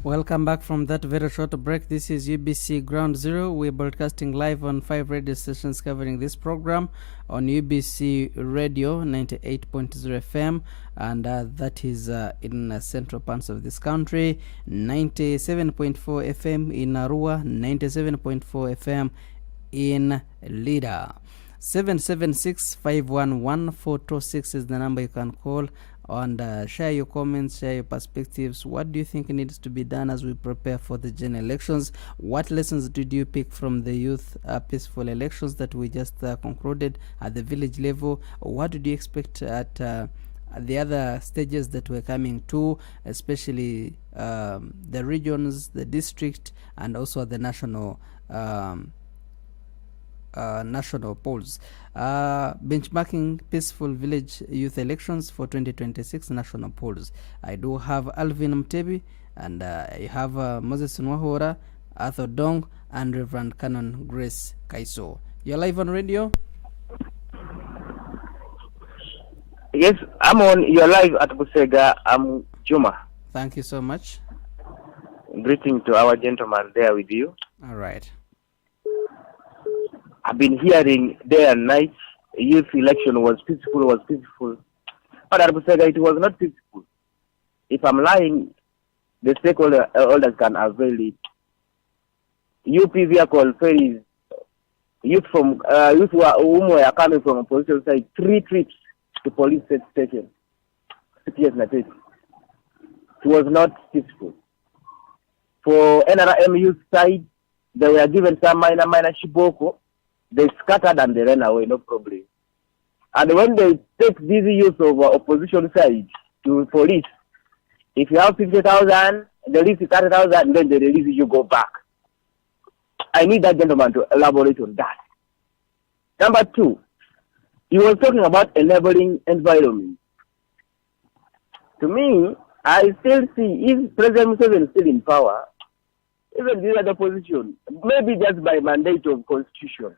Welcome back from that very short break. This is UBC Ground Zero. We're broadcasting live on 5 radio stations covering this program on UBC Radio 98.0 FM, and that is in central parts of this country, 97.4 FM in Arua, 97.4 FM in Lida. 776-511-426 is the number you can call, and share your comments, share your perspectives. What do you think needs to be done as we prepare for the general elections? What lessons did you pick from the youth peaceful elections that we just concluded at the village level? What did you expect at the other stages that we're coming to, especially the regions, the district, and also the national polls? Benchmarking peaceful village youth elections for 2026 national polls. I do have Alvin Mtebi, and I have Moses Nwahora, Arthur Dong, and Reverend Canon Grace Kaiso. You're live on radio? Yes, I'm on. You're live at Busega. I'm Juma. Thank you so much. Greeting to our gentleman there with you. All right. I've been hearing day and night, youth election was peaceful. But at Busega, it was not peaceful. If I'm lying, the stakeholders can avail it. UP vehicle ferries, youth who are coming from opposition side, 3 trips to police station. It was not peaceful. For NRM youth side, they were given some minor shiboko. They scattered and they ran away, no problem. And when they take these youth of opposition side to police, if you have 50,000, they release 30,000, then they release you, go back. I need that gentleman to elaborate on that. Number 2, he was talking about enabling environment. To me, I still see, if President Museveni is still in power, even the other opposition, maybe just by mandate of constitution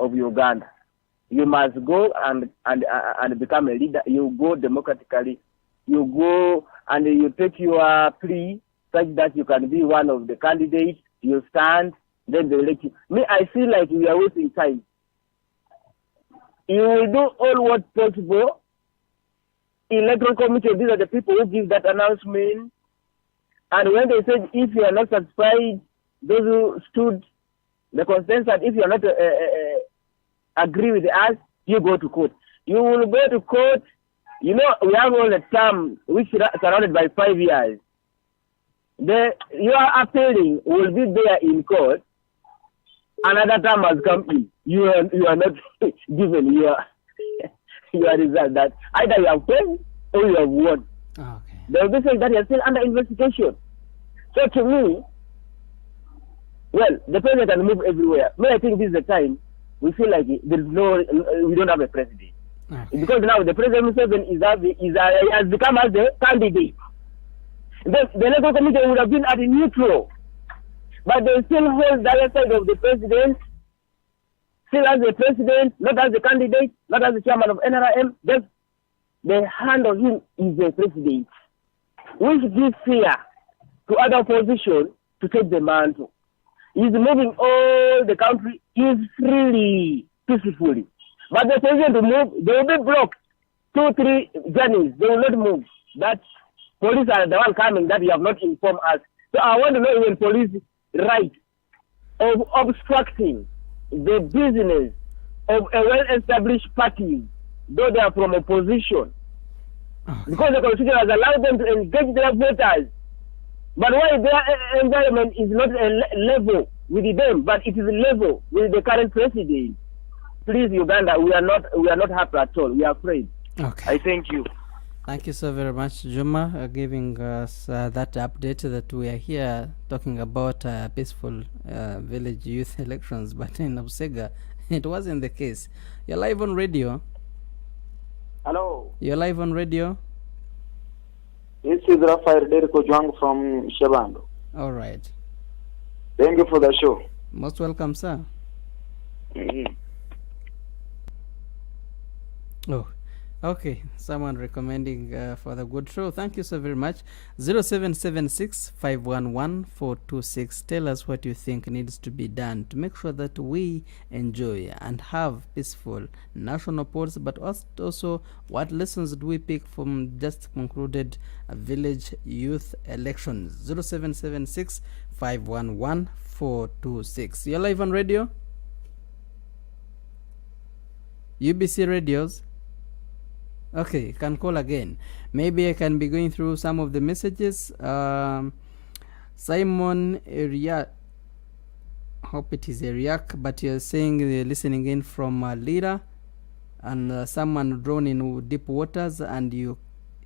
of Uganda, you must go and become a leader. You go democratically. You go and you take your plea such that you can be one of the candidates. You stand, then they elect you. Me, I feel like we are wasting time. You will do all what's possible. Electoral committee, these are the people who give that announcement. And when they said, if you are not satisfied, those who stood the consensus, if you are not agree with us, you go to court. You will go to court. You know, we have all the term which is surrounded by 5 years. Your appealing will be there in court. Another term has come in. You are not given your result. That either you have failed or you have won. Okay. They will be saying that you are still under investigation. So to me, well, the president can move everywhere. But I think this is the time we feel like we don't have a president. Okay. Because now the president has become as the candidate. The electoral committee would have been at neutral, but they still hold the other side of the president, still as the president, not as the candidate, not as the chairman of NRM. Just the hand of him is the president, which gives fear to other opposition to take the mantle. He's moving all the country freely, peacefully. But the president to move, they will be blocked. 2-3 journeys, they will not move. That police are the one coming that you have not informed us. So I want to know when police right of obstructing the business of a well-established party, though they are from opposition. Because the constitution has allowed them to engage their voters. But why their environment is not level with them, but it is level with the current president. Please, Uganda, we are not happy at all. We are afraid. Okay. I thank you. Thank you so very much, Juma, giving us that update that we are here talking about peaceful village youth elections, but in Busega, it wasn't the case. You're live on radio. Hello. You're live on radio. This is Rafael Deriko Juang from Shabando. All right. Thank you for the show. Most welcome, sir. Oh, okay. Someone recommending for the good show. Thank you so very much. 0776 511 426. Tell us what you think needs to be done to make sure that we enjoy and have peaceful national polls, but also what lessons do we pick from just concluded village youth elections. 0776 511 426. You're live on radio. UBC radios. Okay, you can call again. Maybe I can be going through some of the messages. Simon Eriak, hope it is Eriak, but you're saying you're listening in from Lira, and someone drawn in deep waters, and you,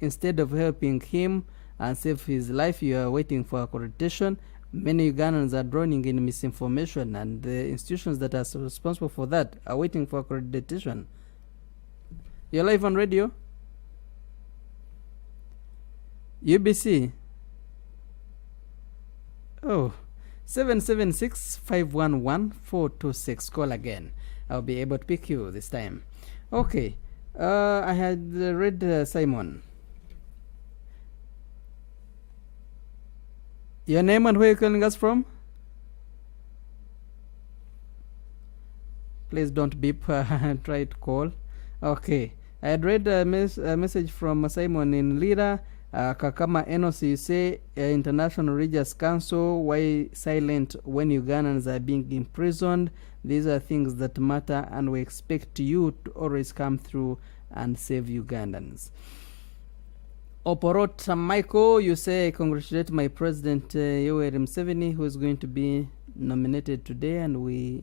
instead of helping him and save his life, you are waiting for accreditation. Many Ugandans are drowning in misinformation, and the institutions that are responsible for that are waiting for accreditation. You're live on radio. UBC. Oh, 776-511-426. Call again. I'll be able to pick you this time. Okay. I had read Simon. Your name and where you're calling us from? Please don't beep. Try to call. Okay. I had read a message from Simon in Lira. Kakama Enos, you say International Religious Council, why silent when Ugandans are being imprisoned? These are things that matter, and we expect you to always come through and save Ugandans. Oporot Michael, you say, congratulate my president Yoweri Museveni, who is going to be nominated today, and we...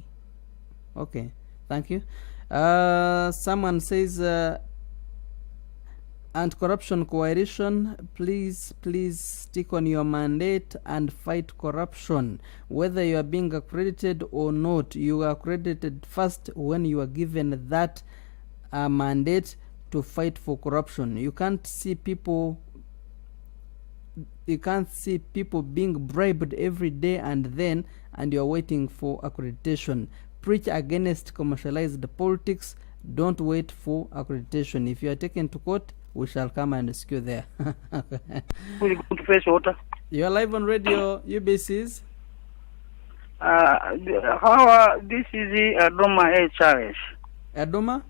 Okay, thank you. Someone says, Anti-Corruption Coalition, please stick on your mandate and fight corruption. Whether you are being accredited or not, you are accredited first when you are given that mandate to fight for corruption. You can't see people being bribed every day and you're waiting for accreditation. Preach against commercialized politics. Don't wait for accreditation. If you are taken to court, we shall come and rescue there. Will you go to fresh water? You're live on radio, UBCs. This is the Adoma HRS. Adoma?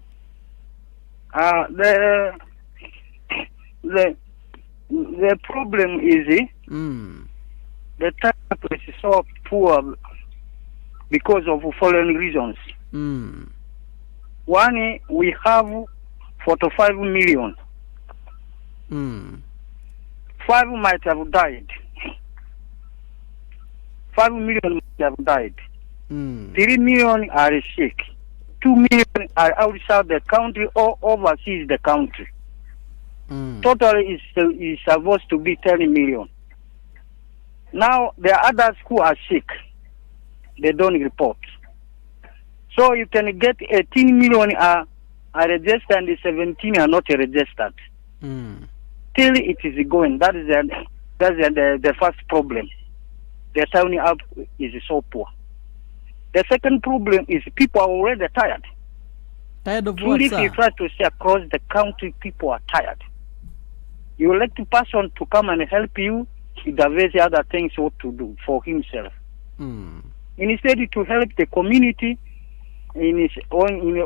The problem is the type is so poor because of following reasons. One, we have 45 million. 5 might have died. 5 million might have died. 3 million are sick. 2 million are outside the country or overseas the country. Totally is supposed to be 10 million. Now, there are others who are sick. They don't report. So you can get 18 million are registered and 17 are not registered. Till it is going. That's the first problem. The signing up is so poor. The second problem is people are already tired. Tired of what, if you try to see across the country, people are tired. You elect a person to come and help you, he does other things what to do for himself. Instead to help the community in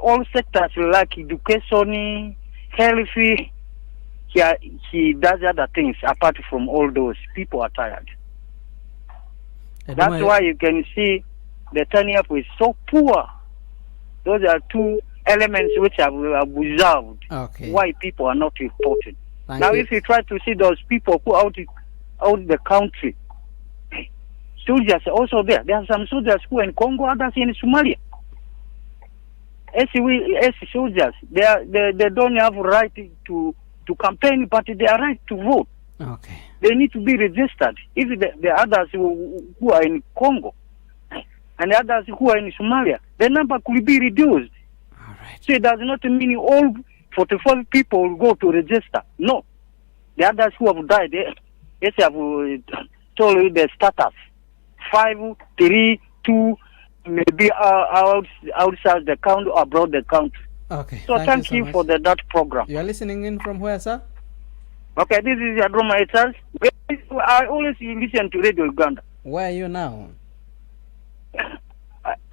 all sectors like education, health, he does other things apart from all those. People are tired. That's why you can see the turning up is so poor. Those are two elements which have observed why people are not reported. If you try to see those people who out the country, soldiers are also there. There are some soldiers who are in Congo, others in Somalia. As soldiers, they don't have right to campaign, but they are right to vote. They need to be registered. If the others who are in Congo and the others who are in Somalia, the number could be reduced. So it does not mean all 45 people will go to register. No. The others who have died, told you the status. 5, 3, 2, maybe outside the country or abroad the country. Okay. So thank you for that program. You are listening in from where, sir? Okay, this is Adroma Etals. I always listen to Radio Uganda. Where are you now?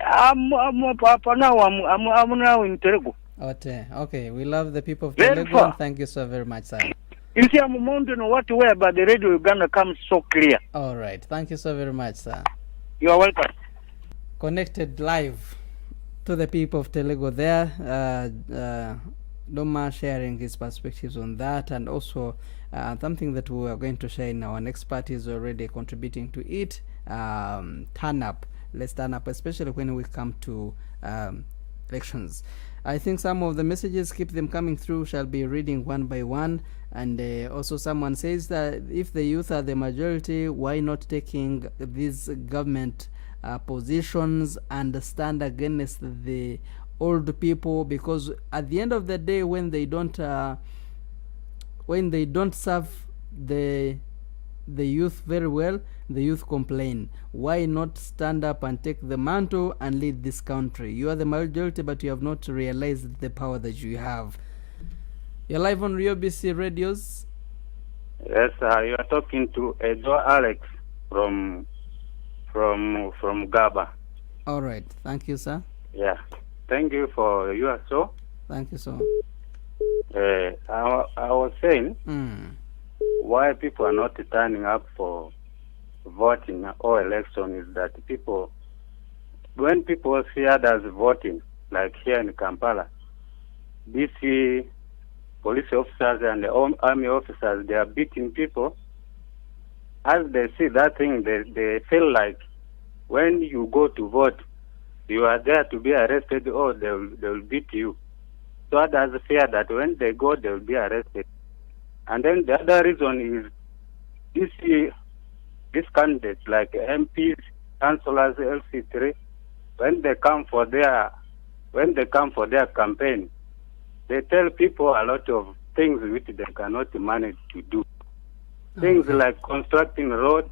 I'm now in Terego. Okay, we love the people of Very Telego. far. Thank you so very much, sir. You see, I'm a mountain where, but the Radio Uganda comes so clear. All right. Thank you so very much, sir. You are welcome. Connected live to the people of Telego there. Doma sharing his perspectives on that, and also something that we are going to share in our next part is already contributing to it. Turn up. Let's turn up, especially when we come to elections. I think some of the messages, keep them coming through, shall be reading one by one. And also someone says that if the youth are the majority, why not taking these government positions and stand against the old people? Because at the end of the day, when they don't serve the youth very well, the youth complain. Why not stand up and take the mantle and lead this country? You are the majority, but you have not realized the power that you have. You're live on Rio BC Radios. Yes, you are talking to Edo Alex from Gaba. All right. Thank you, sir. Yeah. Thank you for your show. Thank you, sir. I was saying why people are not turning up for voting or election is that when people see others voting, like here in Kampala, DC police officers and the army officers, they are beating people. As they see that thing, they feel like when you go to vote, you are there to be arrested or they will beat you. So others fear that when they go, they will be arrested. And then the other reason is these candidates like MPs, councillors, LC3, when they come for their campaign, they tell people a lot of things which they cannot manage to do. Things like constructing roads,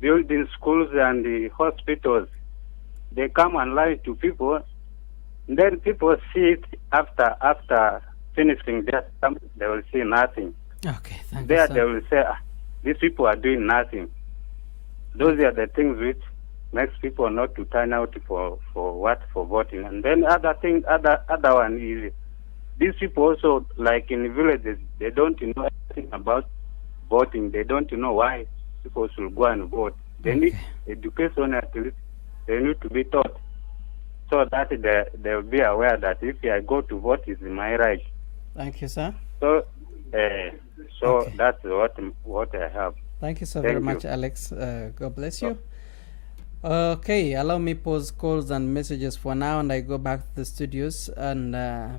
building schools and the hospitals. They come and lie to people. And then people see it after finishing their term, they will see nothing. Okay, thank you, sir. They will say, these people are doing nothing. Those are the things which makes people not to turn out for voting. And then other one is these people also, like in villages, they don't know anything about voting. They don't know why people should go and vote. They need education, at least. They need to be taught so that they will be aware that if I go to vote, it's my right. Thank you, sir. So that's what I have. Thank you so very much, Alex. God bless you. Okay, allow me pause calls and messages for now, and I go back to the studios and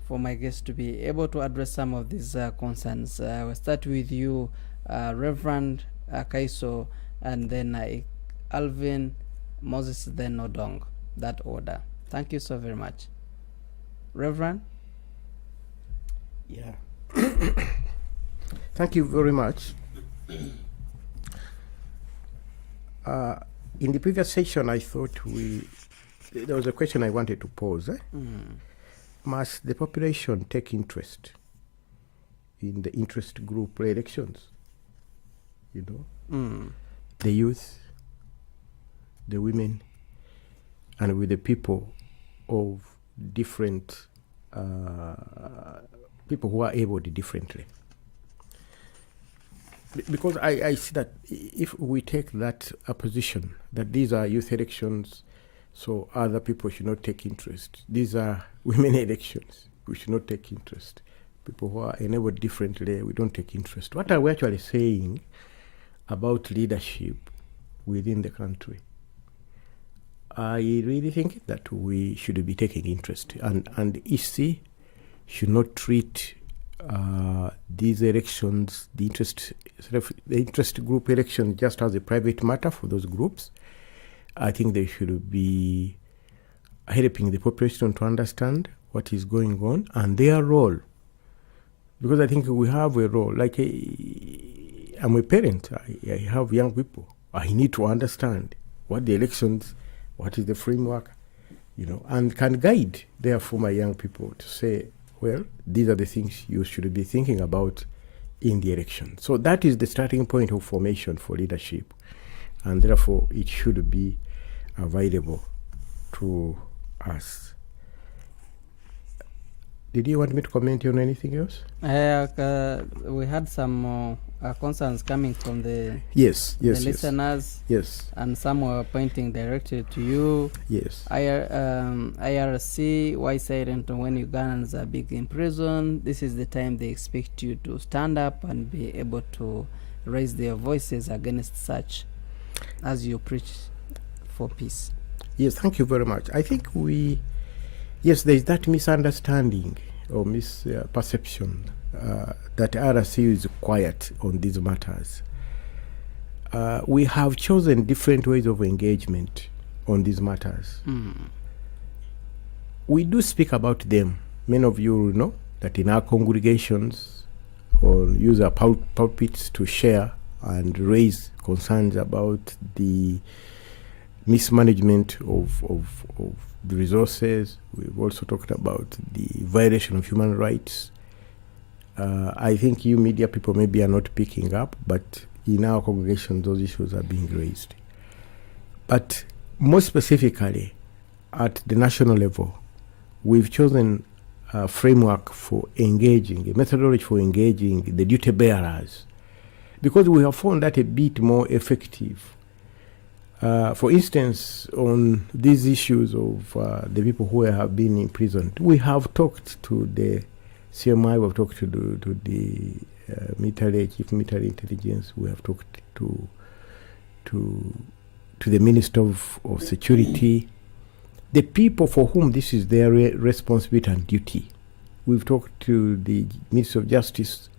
for my guests to be able to address some of these concerns. We'll start with you, Reverend Kaiso, and then Alvin, Moses, then Odong. That order. Thank you so very much. Reverend? Yeah. Thank you very much. In the previous session, I thought there was a question I wanted to pose. Must the population take interest in the interest group elections? You know, the youth, the women, and with the people of different people who are abled differently. Because I see that if we take that position, that these are youth elections, so other people should not take interest. These are women elections, we should not take interest. People who are enabled differently, we don't take interest. What are we actually saying about leadership within the country? I really think that we should be taking interest, and EC should not treat these elections, the interest group elections, just as a private matter for those groups. I think they should be helping the population to understand what is going on and their role. Because I think we have a role. Like I'm a parent, I have young people. I need to understand what the elections, what is the framework, and can guide, therefore, my young people to say, well, these are the things you should be thinking about in the election. So that is the starting point of formation for leadership, and therefore it should be available to us. Did you want me to comment on anything else? We had some concerns coming from the listeners. Yes. And some were pointing directly to you. Yes. IRC, why silent when Ugandans are being imprisoned? This is the time they expect you to stand up and be able to raise their voices against such as you preach for peace. Yes, thank you very much. I think there is that misunderstanding or misperception that RC is quiet on these matters. We have chosen different ways of engagement on these matters. We do speak about them. Many of you know that in our congregations or use our pulpits to share and raise concerns about the mismanagement of the resources. We've also talked about the violation of human rights. I think you media people maybe are not picking up, but in our congregation those issues are being raised. But more specifically, at the national level, we've chosen a framework for engaging, a methodology for engaging the duty bearers, because we have found that a bit more effective. For instance, on these issues of the people who have been imprisoned, we have talked to the CMI, we have talked to the Chief Military Intelligence, we have talked to the Minister of Security, the people for whom this is their responsibility and duty. We've talked to the Minister of Justice.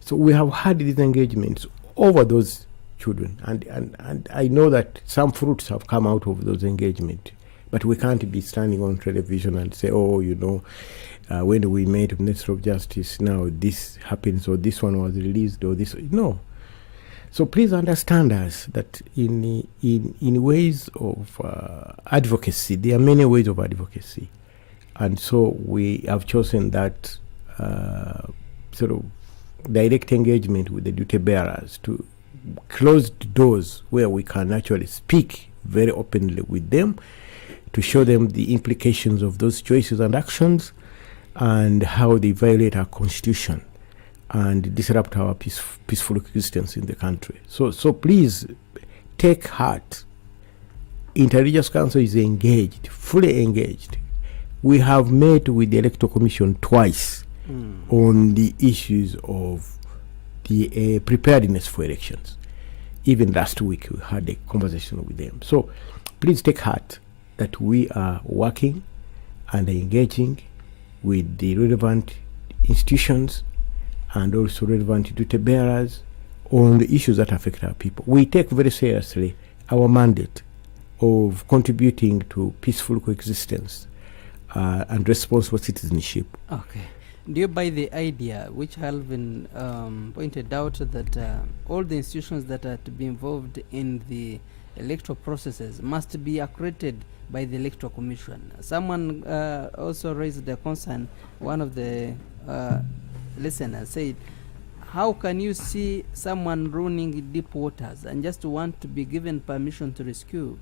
So we have had these engagements over those children, and I know that some fruits have come out of those engagements, but we can't be standing on television and say, when we met with Minister of Justice, now this happens, or this one was released, or this. No. So please understand us that in ways of advocacy, there are many ways of advocacy, and so we have chosen that sort of direct engagement with the duty bearers, to closed doors where we can actually speak very openly with them, to show them the implications of those choices and actions and how they violate our constitution and disrupt our peaceful existence in the country. So please take heart. Inter-Religious Council is engaged, fully engaged. We have met with the Electoral Commission twice on the issues of the preparedness for elections. Even last week we had a conversation with them. So please take heart that we are working and engaging with the relevant institutions and also relevant duty bearers on the issues that affect our people. We take very seriously our mandate of contributing to peaceful coexistence and responsible citizenship. Okay. Do you buy the idea, which Alvin pointed out, that all the institutions that are to be involved in the electoral processes must be accredited by the Electoral Commission? Someone also raised the concern, one of the listeners said, how can you see someone ruining deep waters and just want to be given permission to rescue?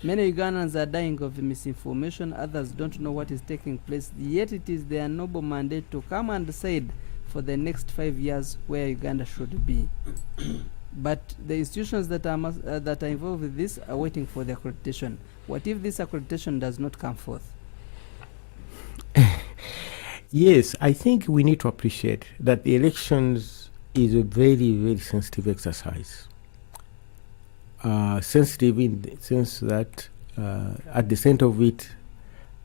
Many Ugandans are dying of misinformation, others don't know what is taking place, yet it is their noble mandate to come and decide for the next 5 years where Uganda should be. But the institutions that are involved with this are waiting for the accreditation. What if this accreditation does not come forth? Yes, I think we need to appreciate that the elections is a very, very sensitive exercise. Sensitive in the sense that at the center of it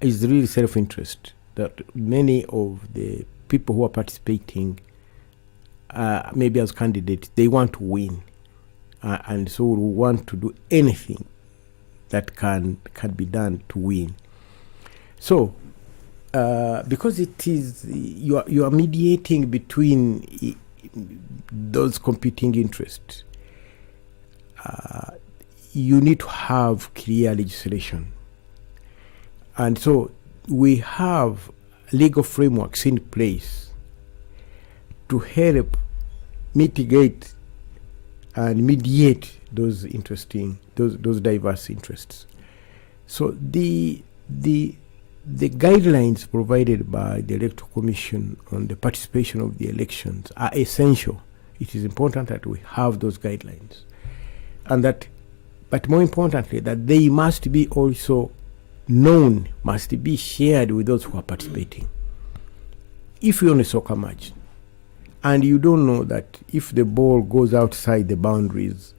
is really self-interest, that many of the people who are participating, maybe as candidates, they want to win, and so we want to do anything that can be done to win. So because it is you are mediating between those competing interests, you need to have clear legislation. And so we have legal frameworks in place to help mitigate and mediate those diverse interests. So the guidelines provided by the Electoral Commission on the participation of the elections are essential. It is important that we have those guidelines, and that, but more importantly, that they must be also known, must be shared with those who are participating. If you own a soccer match and you don't know that if the ball goes outside the boundaries,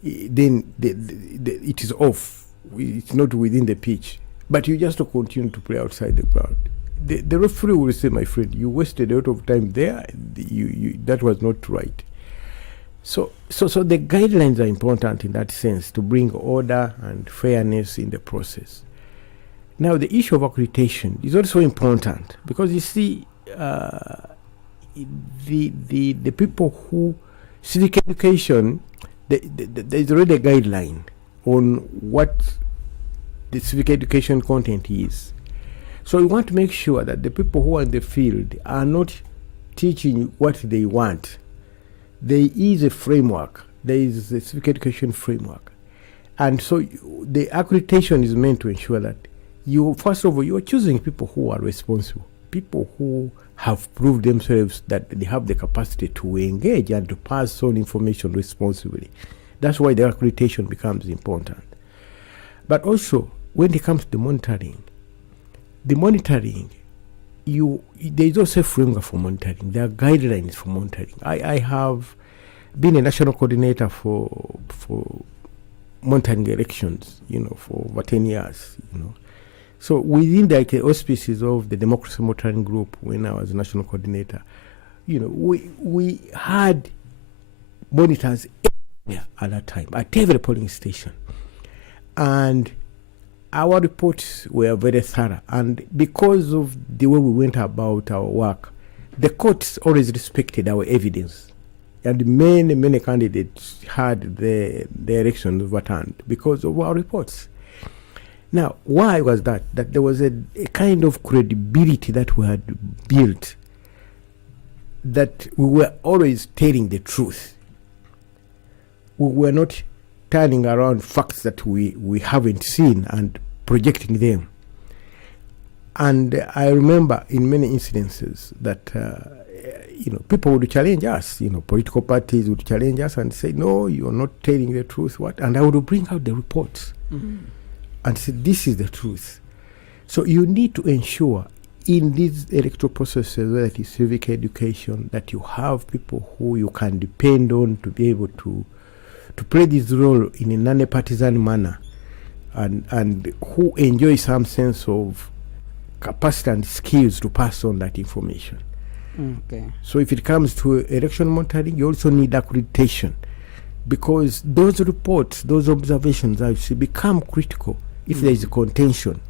then it is off. It's not within the pitch. But you just continue to play outside the ground. The referee will say, my friend, you wasted a lot of time there. That was not right. So the guidelines are important in that sense to bring order and fairness in the process. Now, the issue of accreditation is also important because you see, the people who civic education, there's already a guideline on what the civic education content is. So we want to make sure that the people who are in the field are not teaching what they want. There is a framework. There is a civic education framework. And so the accreditation is meant to ensure that first of all, you are choosing people who are responsible, people who have proved themselves that they have the capacity to engage and to pass on information responsibly. That's why the accreditation becomes important. But also, when it comes to monitoring, there is also a framework for monitoring. There are guidelines for monitoring. I have been a national coordinator for monitoring elections, for over 10 years, So within the auspices of the Democracy Monitoring Group, when I was national coordinator, we had monitors everywhere at that time, at every polling station. And our reports were very thorough. And because of the way we went about our work, the courts always respected our evidence. And many candidates had the elections overturned because of our reports. Now, why was that? That there was a kind of credibility that we had built, that we were always telling the truth. We were not turning around facts that we haven't seen and projecting them. And I remember in many incidences that people would challenge us, political parties would challenge us and say, no, you're not telling the truth. What? And I would bring out the reports. Mm-hmm. And say, this is the truth. So you need to ensure in these electoral processes, whether it is civic education, that you have people who you can depend on to be able to play this role in a non-partisan manner, and who enjoy some sense of capacity and skills to pass on that information. Okay. So if it comes to election monitoring, you also need accreditation, because those reports, those observations actually become critical if there is a contention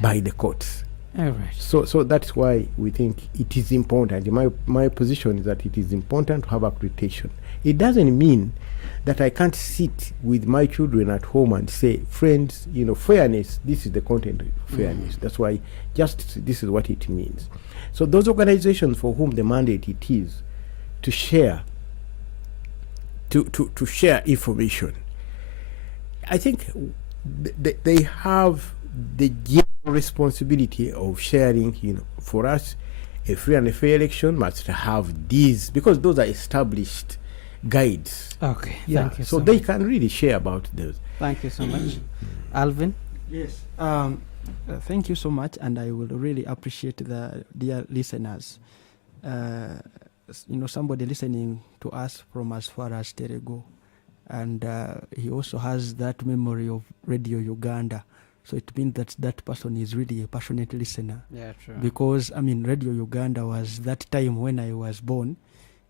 by the courts. All right. So that's why we think it is important. My position is that it is important to have accreditation. It doesn't mean that I can't sit with my children at home and say, friends, fairness, this is the content of fairness. That's why this is what it means. So those organizations for whom the mandate it is to share, to share information, I think they have the general responsibility of sharing. For us, a free and a fair election must have these, because those are established guides. Okay. Yeah. Thank you so so they much. can really share about those. Thank you so much. Alvin? Yes. Thank you so much, and I will really appreciate the dear listeners. Somebody listening to us from as far as Terego, and he also has that memory of Radio Uganda. So it means that person is really a passionate listener. Yeah, true. Because, Radio Uganda was that time when I was born.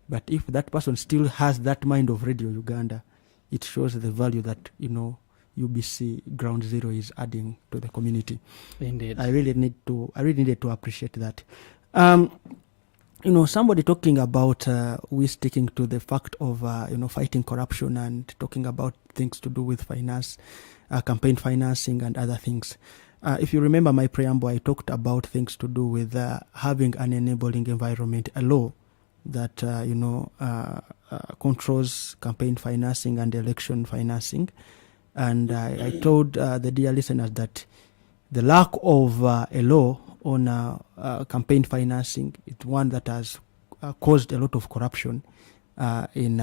But if that person still has that mind of Radio Uganda, it shows the value that, UBC Ground Zero is adding to the community. Indeed. I really needed to appreciate that. somebody talking about we sticking to the fact of fighting corruption and talking about things to do with finance, campaign financing and other things. If you remember my preamble, I talked about things to do with having an enabling environment, a law that controls campaign financing and election financing. And I told the dear listeners that the lack of a law on campaign financing is one that has caused a lot of corruption in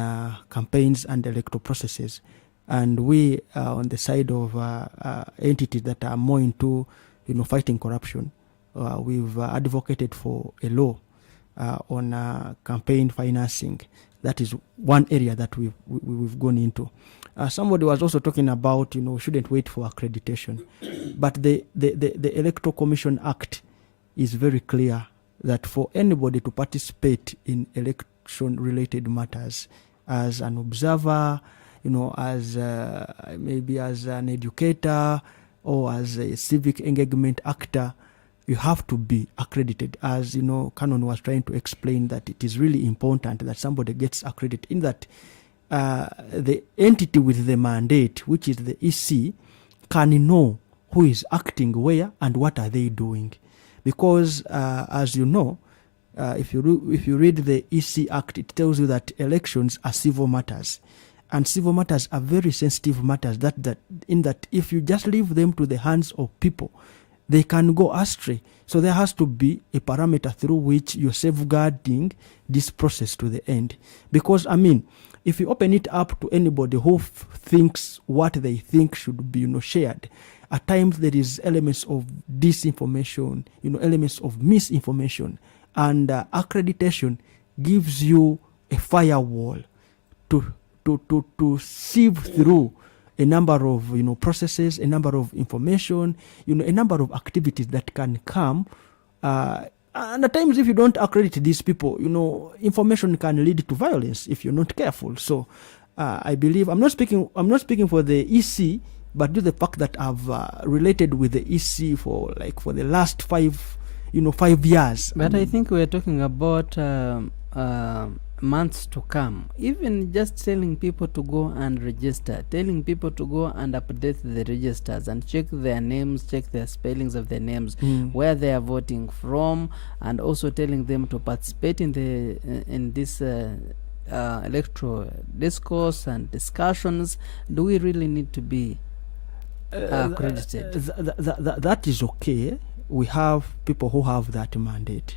campaigns and electoral processes. And we are on the side of entities that are more into fighting corruption. We've advocated for a law on campaign financing. That is one area that we've gone into. Somebody was also talking about shouldn't wait for accreditation, but the Electoral Commission Act is very clear that for anybody to participate in election related matters as an observer, as maybe as an educator or as a civic engagement actor, you have to be accredited. As Canon was trying to explain, that it is really important that somebody gets accredited, in that the entity with the mandate, which is the EC, can know who is acting where and what are they doing. Because as you know, if you read the EC Act, it tells you that elections are civil matters. And civil matters are very sensitive matters, that if you just leave them to the hands of people, they can go astray. So there has to be a parameter through which you're safeguarding this process to the end. Because, if you open it up to anybody who thinks what they think should be shared, at times there is elements of disinformation, elements of misinformation. And accreditation gives you a firewall to sieve through a number of processes, a number of information, a number of activities that can come. And at times, if you don't accredit these people, information can lead to violence if you're not careful. So I believe I'm not speaking for the EC, but due to the fact that I've related with the EC for the last 5 years. But I think we're talking about months to come. Even just telling people to go and register, telling people to go and update the registers and check their names, check their spellings of their names, where they are voting from, and also telling them to participate in this electoral discourse and discussions. Do we really need to be accredited? That is okay. We have people who have that mandate,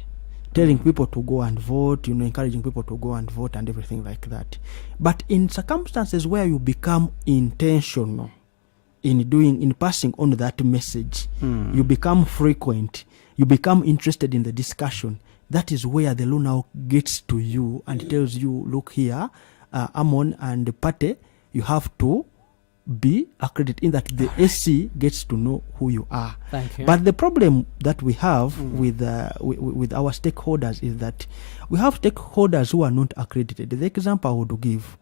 telling people to go and vote, encouraging people to go and vote and everything like that. But in circumstances where you become intentional in passing on that message, you become frequent, you become interested in the discussion, that is where the law now gets to you and tells you, look here, Amon and Pate, you have to be accredited, in that the SC gets to know who you are. Thank you. But the problem that we have with our stakeholders is that we have stakeholders who are not accredited. The example I would give,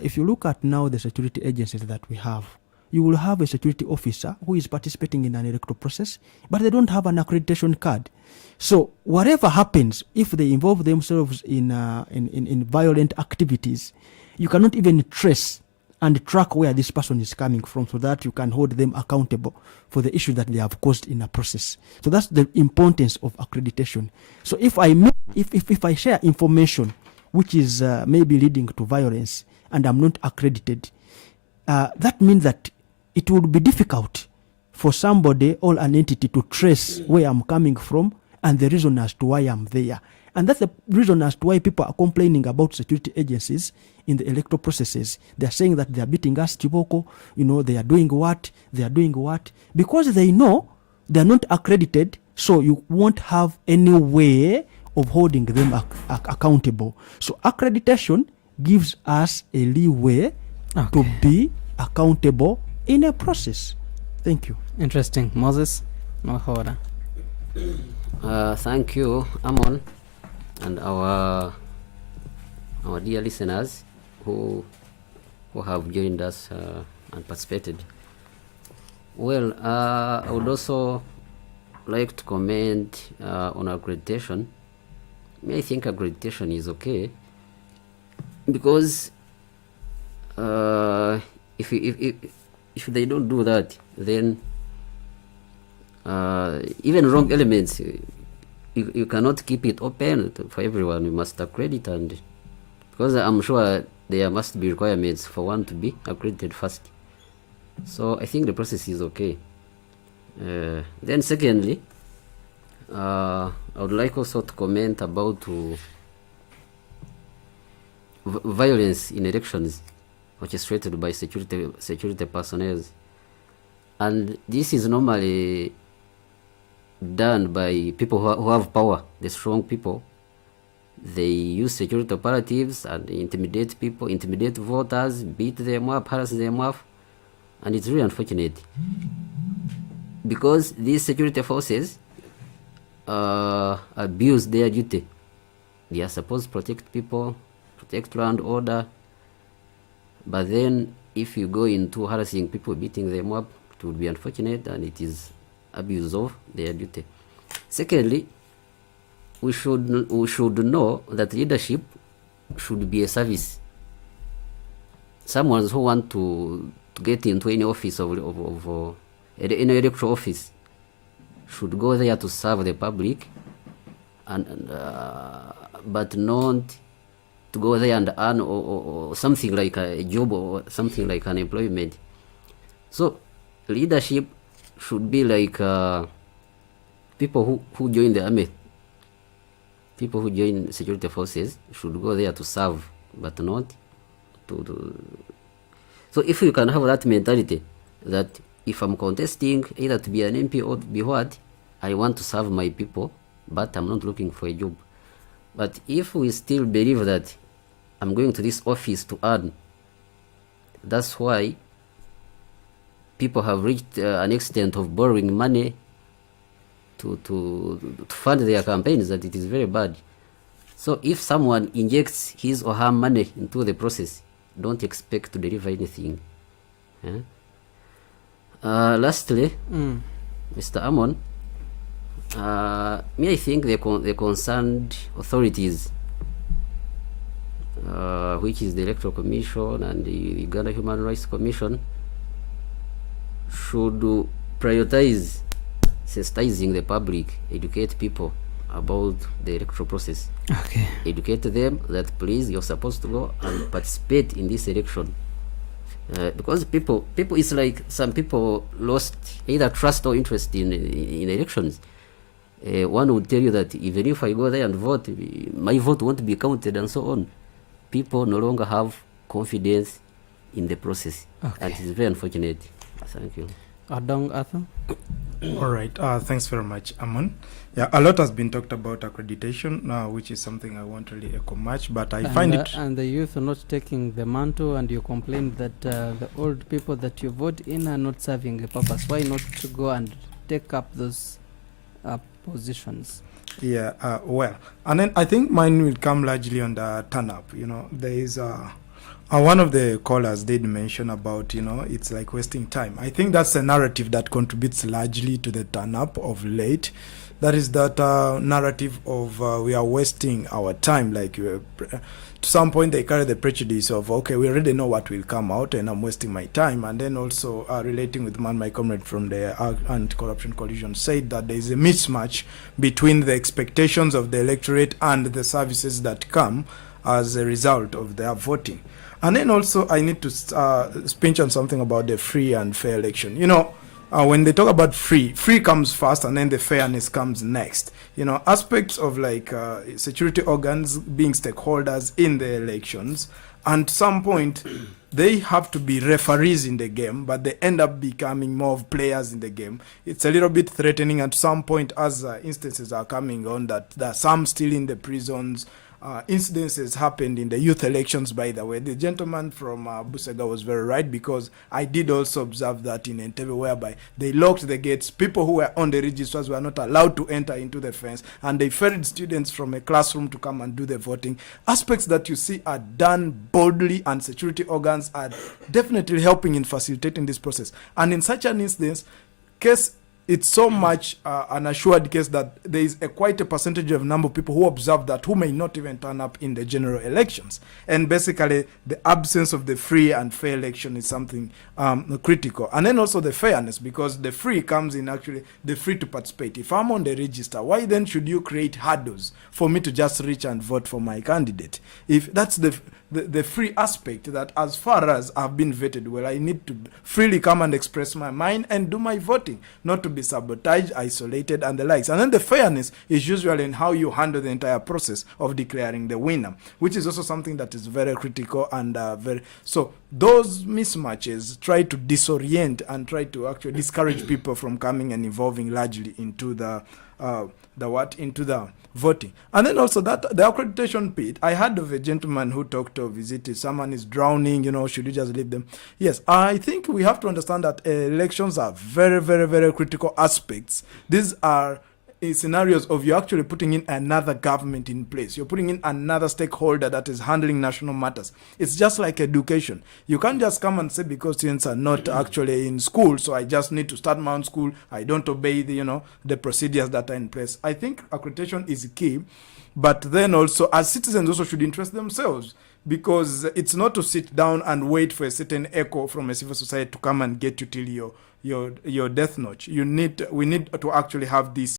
if you look at now the security agencies that we have, you will have a security officer who is participating in an electoral process, but they don't have an accreditation card. So whatever happens, if they involve themselves in violent activities, you cannot even trace and track where this person is coming from, so that you can hold them accountable for the issue that they have caused in a process. So that's the importance of accreditation. So if I share information which is maybe leading to violence and I'm not accredited, that means that it would be difficult for somebody or an entity to trace where I'm coming from and the reason as to why I'm there. And that's the reason as to why people are complaining about security agencies in the electoral processes. They're saying that they're beating us, Chiboko, they are doing what? Because they know they're not accredited, so you won't have any way of holding them accountable. So accreditation gives us a leeway to be accountable in a process. Thank you. Interesting. Moses Mahora. Thank you, Amon, and our dear listeners who have joined us and participated. Well, I would also like to comment on accreditation. I think accreditation is okay, because if they don't do that, then even wrong elements, you cannot keep it open for everyone. You must accredit, and because I'm sure there must be requirements for one to be accredited first. So I think the process is okay. Then secondly, I would like also to comment about violence in elections orchestrated by security personnel, and this is normally done by people who have power, the strong people. They use security operatives and intimidate people, intimidate voters, beat them up, harass them up, and it's really unfortunate, because these security forces abuse their duty. They are supposed to protect people, protect law and order, but then if you go into harassing people, beating them up, it would be unfortunate, and it is abuse of their duty. Secondly, we should know that leadership should be a service. Someone who want to get into any office of any electoral office should go there to serve the public, and but not to go there and earn or something like a job or something like an employment. So leadership should be like people who join the army, people who join security forces should go there to serve, but not to. So if you can have that mentality that if I'm contesting either to be an MP or to be what, I want to serve my people, but I'm not looking for a job. But if we still believe that I'm going to this office to earn, that's why people have reached an extent of borrowing money to fund their campaigns, that it is very bad. So if someone injects his or her money into the process, don't expect to deliver anything. Lastly, Mr. Amon, I think the concerned authorities, which is the Electoral Commission and the Uganda Human Rights Commission, should prioritize sensitizing the public, educate people about the electoral process. Okay. Educate them that please, you're supposed to go and participate in this election. Because people, it's like some people lost either trust or interest in elections. One would tell you that even if I go there and vote, my vote won't be counted and so on. People no longer have confidence in the process. Okay. And it is very unfortunate. Thank you. Adong Arthur? All right. Thanks very much, Amon. Yeah, a lot has been talked about accreditation, which is something I won't really echo much, but I find it... And the youth are not taking the mantle, and you complain that the old people that you vote in are not serving a purpose. Why not to go and take up those positions? Yeah, well, and then I think mine will come largely on the turn-up. You know, there is... one of the callers did mention about, it's like wasting time. I think that's a narrative that contributes largely to the turn-up of late. That is that narrative of we are wasting our time. Like to some point they carry the prejudice of, okay, we already know what will come out and I'm wasting my time. And then also relating with my comrade from the Anti-Corruption Coalition said that there is a mismatch between the expectations of the electorate and the services that come as a result of their voting. And then also I need to pinch on something about the free and fair election. When they talk about free comes first and then the fairness comes next. Aspects of like security organs being stakeholders in the elections, and at some point they have to be referees in the game, but they end up becoming more of players in the game. It's a little bit threatening at some point as instances are coming on that there are some still in the prisons. Incidences happened in the youth elections, by the way. The gentleman from Busega was very right, because I did also observe that in Entebbe, whereby they locked the gates. People who were on the registers were not allowed to enter into the fence, and they ferried students from a classroom to come and do the voting. Aspects that you see are done boldly, and security organs are definitely helping in facilitating this process. And in such an instance, case it's so much an assured case that there is quite a percentage of number of people who observe that who may not even turn up in the general elections. And basically, the absence of the free and fair election is something critical. And then also the fairness, because the free comes in actually the free to participate. If I'm on the register, why then should you create hurdles for me to just reach and vote for my candidate? If that's the free aspect, that as far as I've been vetted, well, I need to freely come and express my mind and do my voting, not to be sabotaged, isolated, and the likes. And then the fairness is usually in how you handle the entire process of declaring the winner, which is also something that is very critical and so those mismatches try to disorient and try to actually discourage people from coming and evolving largely into the voting. And then also that the accreditation bit, I heard of a gentleman who talked of, is it if someone is drowning, should you just leave them? Yes, I think we have to understand that elections are very, very, very critical aspects. These are scenarios of you actually putting in another government in place. You're putting in another stakeholder that is handling national matters. It's just like education. You can't just come and say because students are not actually in school, so I just need to start my own school. I don't obey the procedures that are in place. I think accreditation is key, but then also as citizens also should interest themselves, because it's not to sit down and wait for a certain echo from a civil society to come and get you till your death notch. We need to actually have this